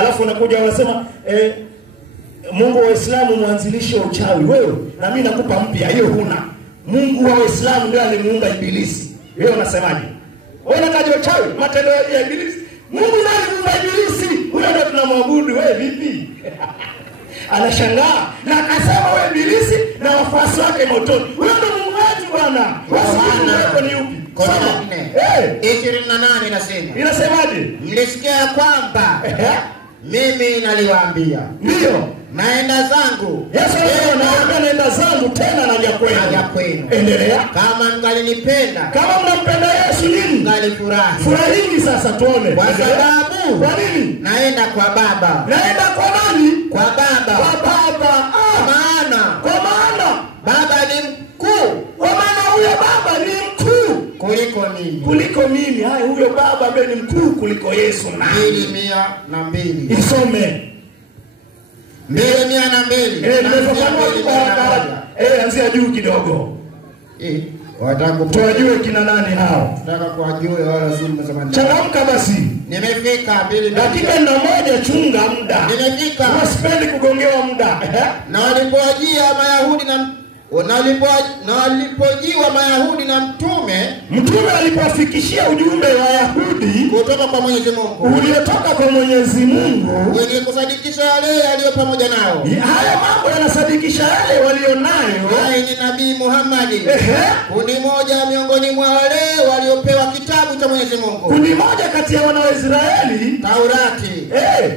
Alafu unakuja unasema Mungu wa Uislamu mwanzilishi wa uchawi. Wewe na mimi nakupa mpya, hiyo huna. Mungu wa Uislamu ndiye alimuumba Ibilisi. Wewe unasemaje? Wewe unakaje uchawi? Matendo ya Ibilisi. Mungu ndiye alimuumba Ibilisi. Huyo ndio tunamwabudu. Wewe vipi? Anashangaa na akasema wewe Ibilisi na wafuasi wake motoni. Huyo ndio Mungu wetu bwana. Wasifu wako ni upi? 28 inasema. Inasemaje? Mlisikia kwamba mimi naliwaambia. Ndio. Naenda zangu. Yesu anawaambia naenda zangu tena naja kwenu. Endelea. Kama mngalinipenda. Kama mnampenda Yesu nini? Mngalifurahi. Furahini sasa tuone. Kwa sababu. Kwa nini? Naenda kwa Baba. Naenda kwa nani? Kwa Baba. Kwa Baba. Kwa maana Baba ni mkuu. Kwa maana huyo Baba ni mkuu kuliko mimi. Hai, huyo Baba ambaye ni mkuu kuliko Yesu. 2:102. Isome. 2:102. Anzia juu kidogo. Tuwajue kina nani hao? Nataka kuwajue wale wazuri zamani. Changamka basi. Nimefika 2 dakika na moja, chunga muda. Nimefika. Usipendi kugongewa muda. Na walipojia Mayahudi na mtume alipofikishia ujumbe wa Yahudi kutoka kwa Mwenyezi Mungu, uliotoka kwa Mwenyezi Mungu, wenye kusadikisha yale yaliyo pamoja nao. Haya mambo yanasadikisha yale walionayo. Hai ni Nabii Muhammad. Kundi moja miongoni mwa wale waliopewa kitabu cha Mwenyezi Mungu. Kundi moja kati ya wana wa Israeli, Taurati.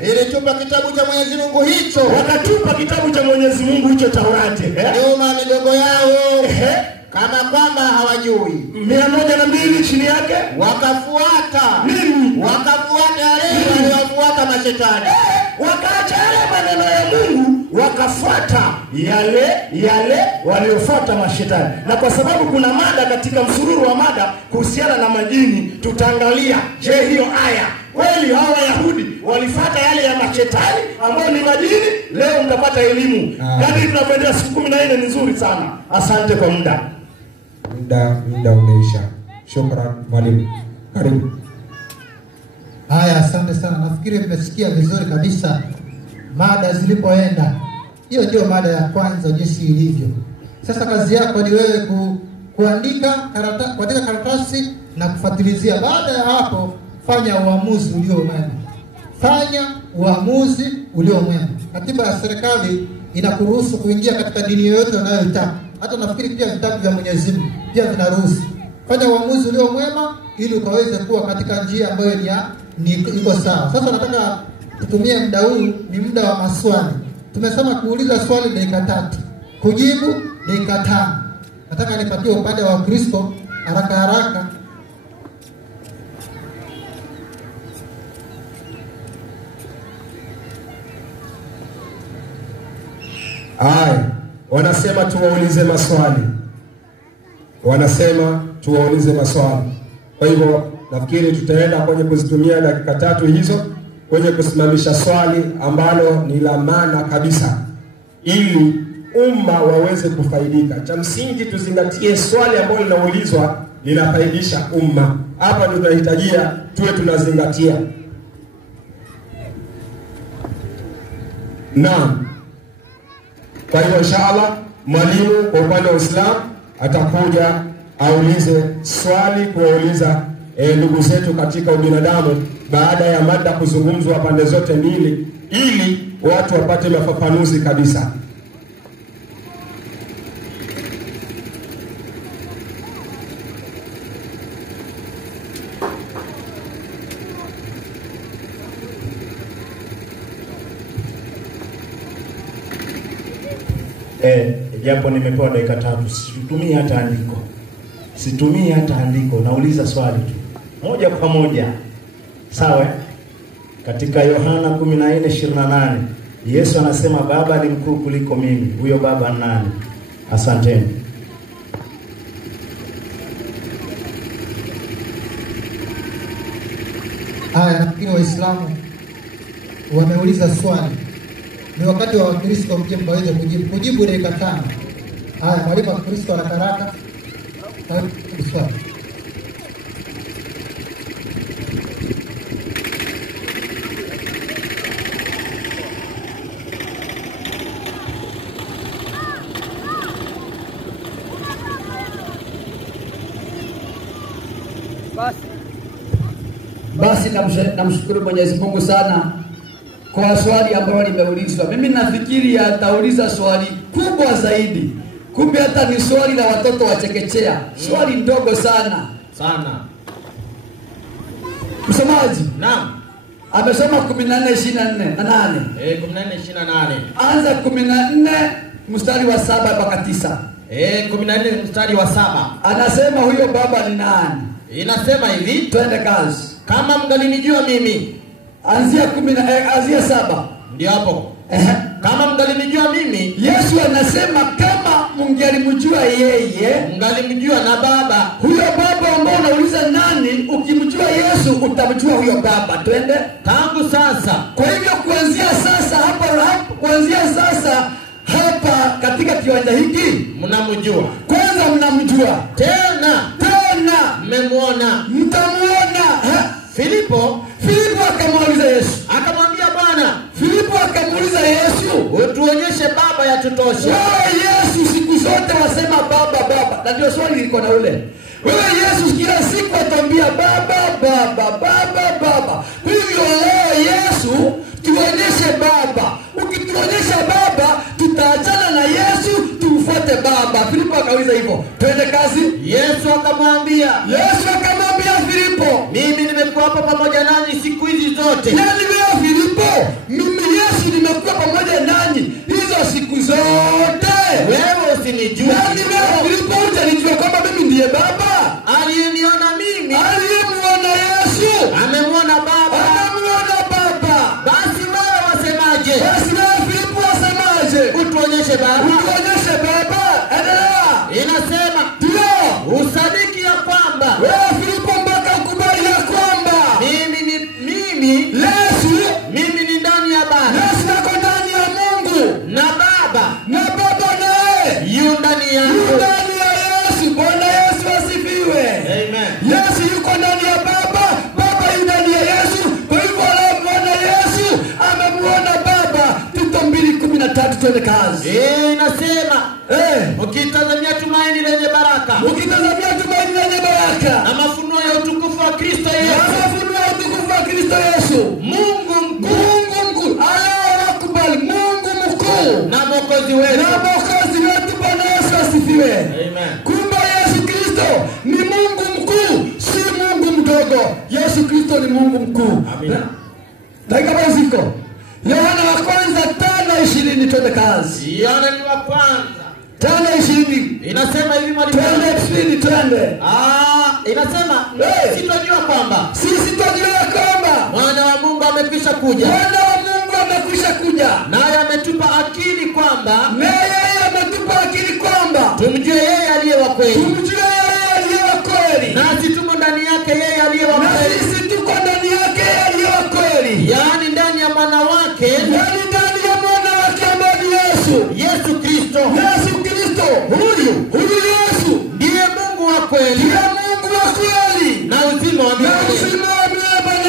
Ilitupa kitabu cha Mwenyezi Mungu hicho. Wakatupa kitabu cha Mwenyezi Mungu hicho, Taurati. Nyuma midogo yao. Kama kwamba hawajui. 102 chini yake wakafuata nini? Wakafuata yale waliofuata mashetani. Wakaacha yale maneno ya Mungu, wakafuata yale waliofuata mashetani. Na kwa sababu kuna mada katika msururu wa mada kuhusiana na majini, tutaangalia je, hiyo aya kweli hawa Wayahudi walifuata yale ya mashetani ambao ni majini? Leo mtapata elimu. Kadri tunavyoendelea, siku 14 ni nzuri sana. Asante kwa muda. Muda umeisha. Shukrani mwalimu. Karibu. Haya, asante sana. Nafikiri mmesikia vizuri kabisa mada zilipoenda. Hiyo ndio mada ya kwanza jinsi ilivyo. Sasa kazi yako ni wewe kuandika karatasi na kufuatilizia. Baada ya hapo fanya uamuzi ulio mwema. Katiba ya serikali inakuruhusu kuingia katika dini yoyote unayotaka. Hata nafikiri pia vitabu vya Mwenyezi Mungu pia vinaruhusu. Fanya uamuzi ulio mwema ili ukaweze kuwa katika njia ambayo iko sawa. Sasa nataka tutumie muda huu, ni muda wa maswali. Tumesema kuuliza swali dakika 3, kujibu dakika 5. Nataka nipatie upande wa Kristo haraka. Haya, wanasema tuwaulize maswali. Wanasema tuwaulize maswali. Kwa hivyo nafikiri tutaenda kwenye kuzitumia dakika 3 hizo kwenye kusimamisha swali ambalo ni la maana kabisa ili umma waweze kufaidika. Cha msingi tuzingatie swali ambalo linaulizwa linafaidisha umma. Hapa ndio tunahitajia tuwe tunazingatia. Naam. Kwa hivyo inshallah mwalimu kwa upande wa Uislamu atakuja aulize swali kuwauliza ndugu zetu katika ubinadamu baada ya mada kuzungumzwa pande zote mbili ili watu wapate mafafanuzi kabisa. Japo nimepewa dakika 3, situmii hata andiko, nauliza swali tu moja kwa moja. Sawa? Katika Yohana 14:28 Yesu anasema Baba ni mkuu kuliko mimi. Huyo Baba nani? Asanteni. Haya, nafikiri Waislamu wameuliza swali. Ni wakati wa Wakristo mje mkaweze kujibu dakika 5. Haya, mwalimu wa Kristo haraka. Swali. Basi namshukuru Mwenyezi Mungu sana kwa swali ambalo limeulizwa. Mimi nafikiri atauliza swali kubwa zaidi. Kumbe hata ni swali la watoto wa chekechea. Swali ndogo sana. Msomaji? Naam. Amesoma 14:24 na 8. 14:28. Anza 14 mstari wa 7 mpaka 9. 14 mstari wa 7. Anasema huyo Baba ni nani? Inasema hivi, twende kazi. Kama mngalinijua mimi. Anzia 7. Ndio hapo. Kama mngalinijua mimi, Yesu anasema kama mngalimjua yeye, mngalimjua na Baba. Huyo Baba ambao unauliza nani, ukimjua Yesu utamjua huyo Baba. Twende tangu sasa. Kwa hivyo kuanzia sasa hapa katika kiwanja hiki mnamjua. Kwanza mnamjua. Tena mmemwona. Mtamuona. Filipo akamuuliza Yesu. Akamwambia Bwana. Filipo akamuuliza Yesu, utuonyeshe Baba yatutosha. Yesu siku zote wasema Baba. Na ndio swali liko na ule. Wewe Yesu kila siku atambia Baba. Kwa hivyo Yesu tuonyeshe Baba. Ukituonyesha Baba tutaachana na Yesu tumfuate Baba. Filipo akauliza hivyo. Twende kazi. Yesu akamwambia Filipo, mimi nimekuwa hapa pamoja nanyi siku hizi zote. Yaani wewe Filipo, mimi Yesu nimekuwa pamoja nanyi hizo siku zote. Wewe usinijue. Yaani wewe Filipo utanijua kwamba mimi ndiye Baba? Aliyeniona mimi, aliyemuona Yesu, amemwona Baba. Basi wewe wasemaje? Filipo wasemaje? Utuonyeshe Baba. Endelea. Inasema ndio usadiki ya kwamba wewe Filipo mpaka ukubali ya kwamba mimi ni ndani ya Baba. Yesu nako ndani ya Mungu na Baba naye yu ndani yangu. Ndani ya Yesu. Bwana Yesu asifiwe. Amen. Yesu yuko ndani ya Baba yu ndani ya Yesu. Kwa hivyo Bwana Yesu amemuona Baba. Tito 2:13 twende kazi. Inasema ukitazamia tumaini lenye baraka. Na mafunuo ya utukufu wa Kristo Yesu. Mungu mkuu. Anakubali Mungu mkuu. Na Mwokozi wetu. Bwana Yesu asifiwe. Amen. Kumbe Yesu Kristo ni Mungu mkuu, si Mungu mdogo. Yesu Kristo ni Mungu mkuu. Amina. Dakika baziko. Yohana wa kwanza 5:20 twende kazi. Yohana ni wa kwanza 5:20. Inasema hivi mwalimu. Twende. Inasema sisi tunajua kwamba mwana wa Mungu amekwisha kuja. amekwisha kuja, naye ametupa akili kwamba tumjue yeye aliye wa kweli, nasi tumo ndani yake yeye aliye wa kweli, yaani ndani ya mwana wake ambaye ni Yesu Kristo. Huyu Yesu ndiye Mungu wa kweli na uzima wa milele.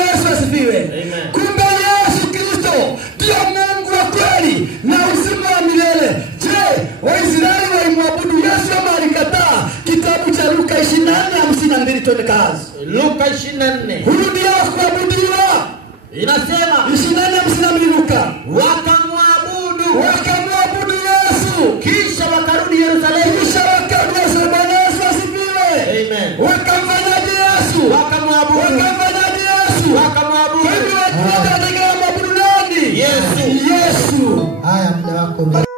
Yesu asifiwe. Kumbe Yesu Kristo ndiye Mungu wa kweli na uzima wa milele. Je, Waisraeli walimwabudu Yesu ama walikataa? Kitabu cha Luka 24:52 twende kazi. Luka 24. Huyu ndiye wa kuabudiwa. Inasema 24:52 Luka. Wakamwabudu Yesu. Kisha wakarudi Yerusalemu. Yesu asifiwe. Amen. Wakamfanyaje Yesu? Wakamwabudu. Kwa hivyo watu wategemea maabudu nani? Yesu. Haya, muda wako.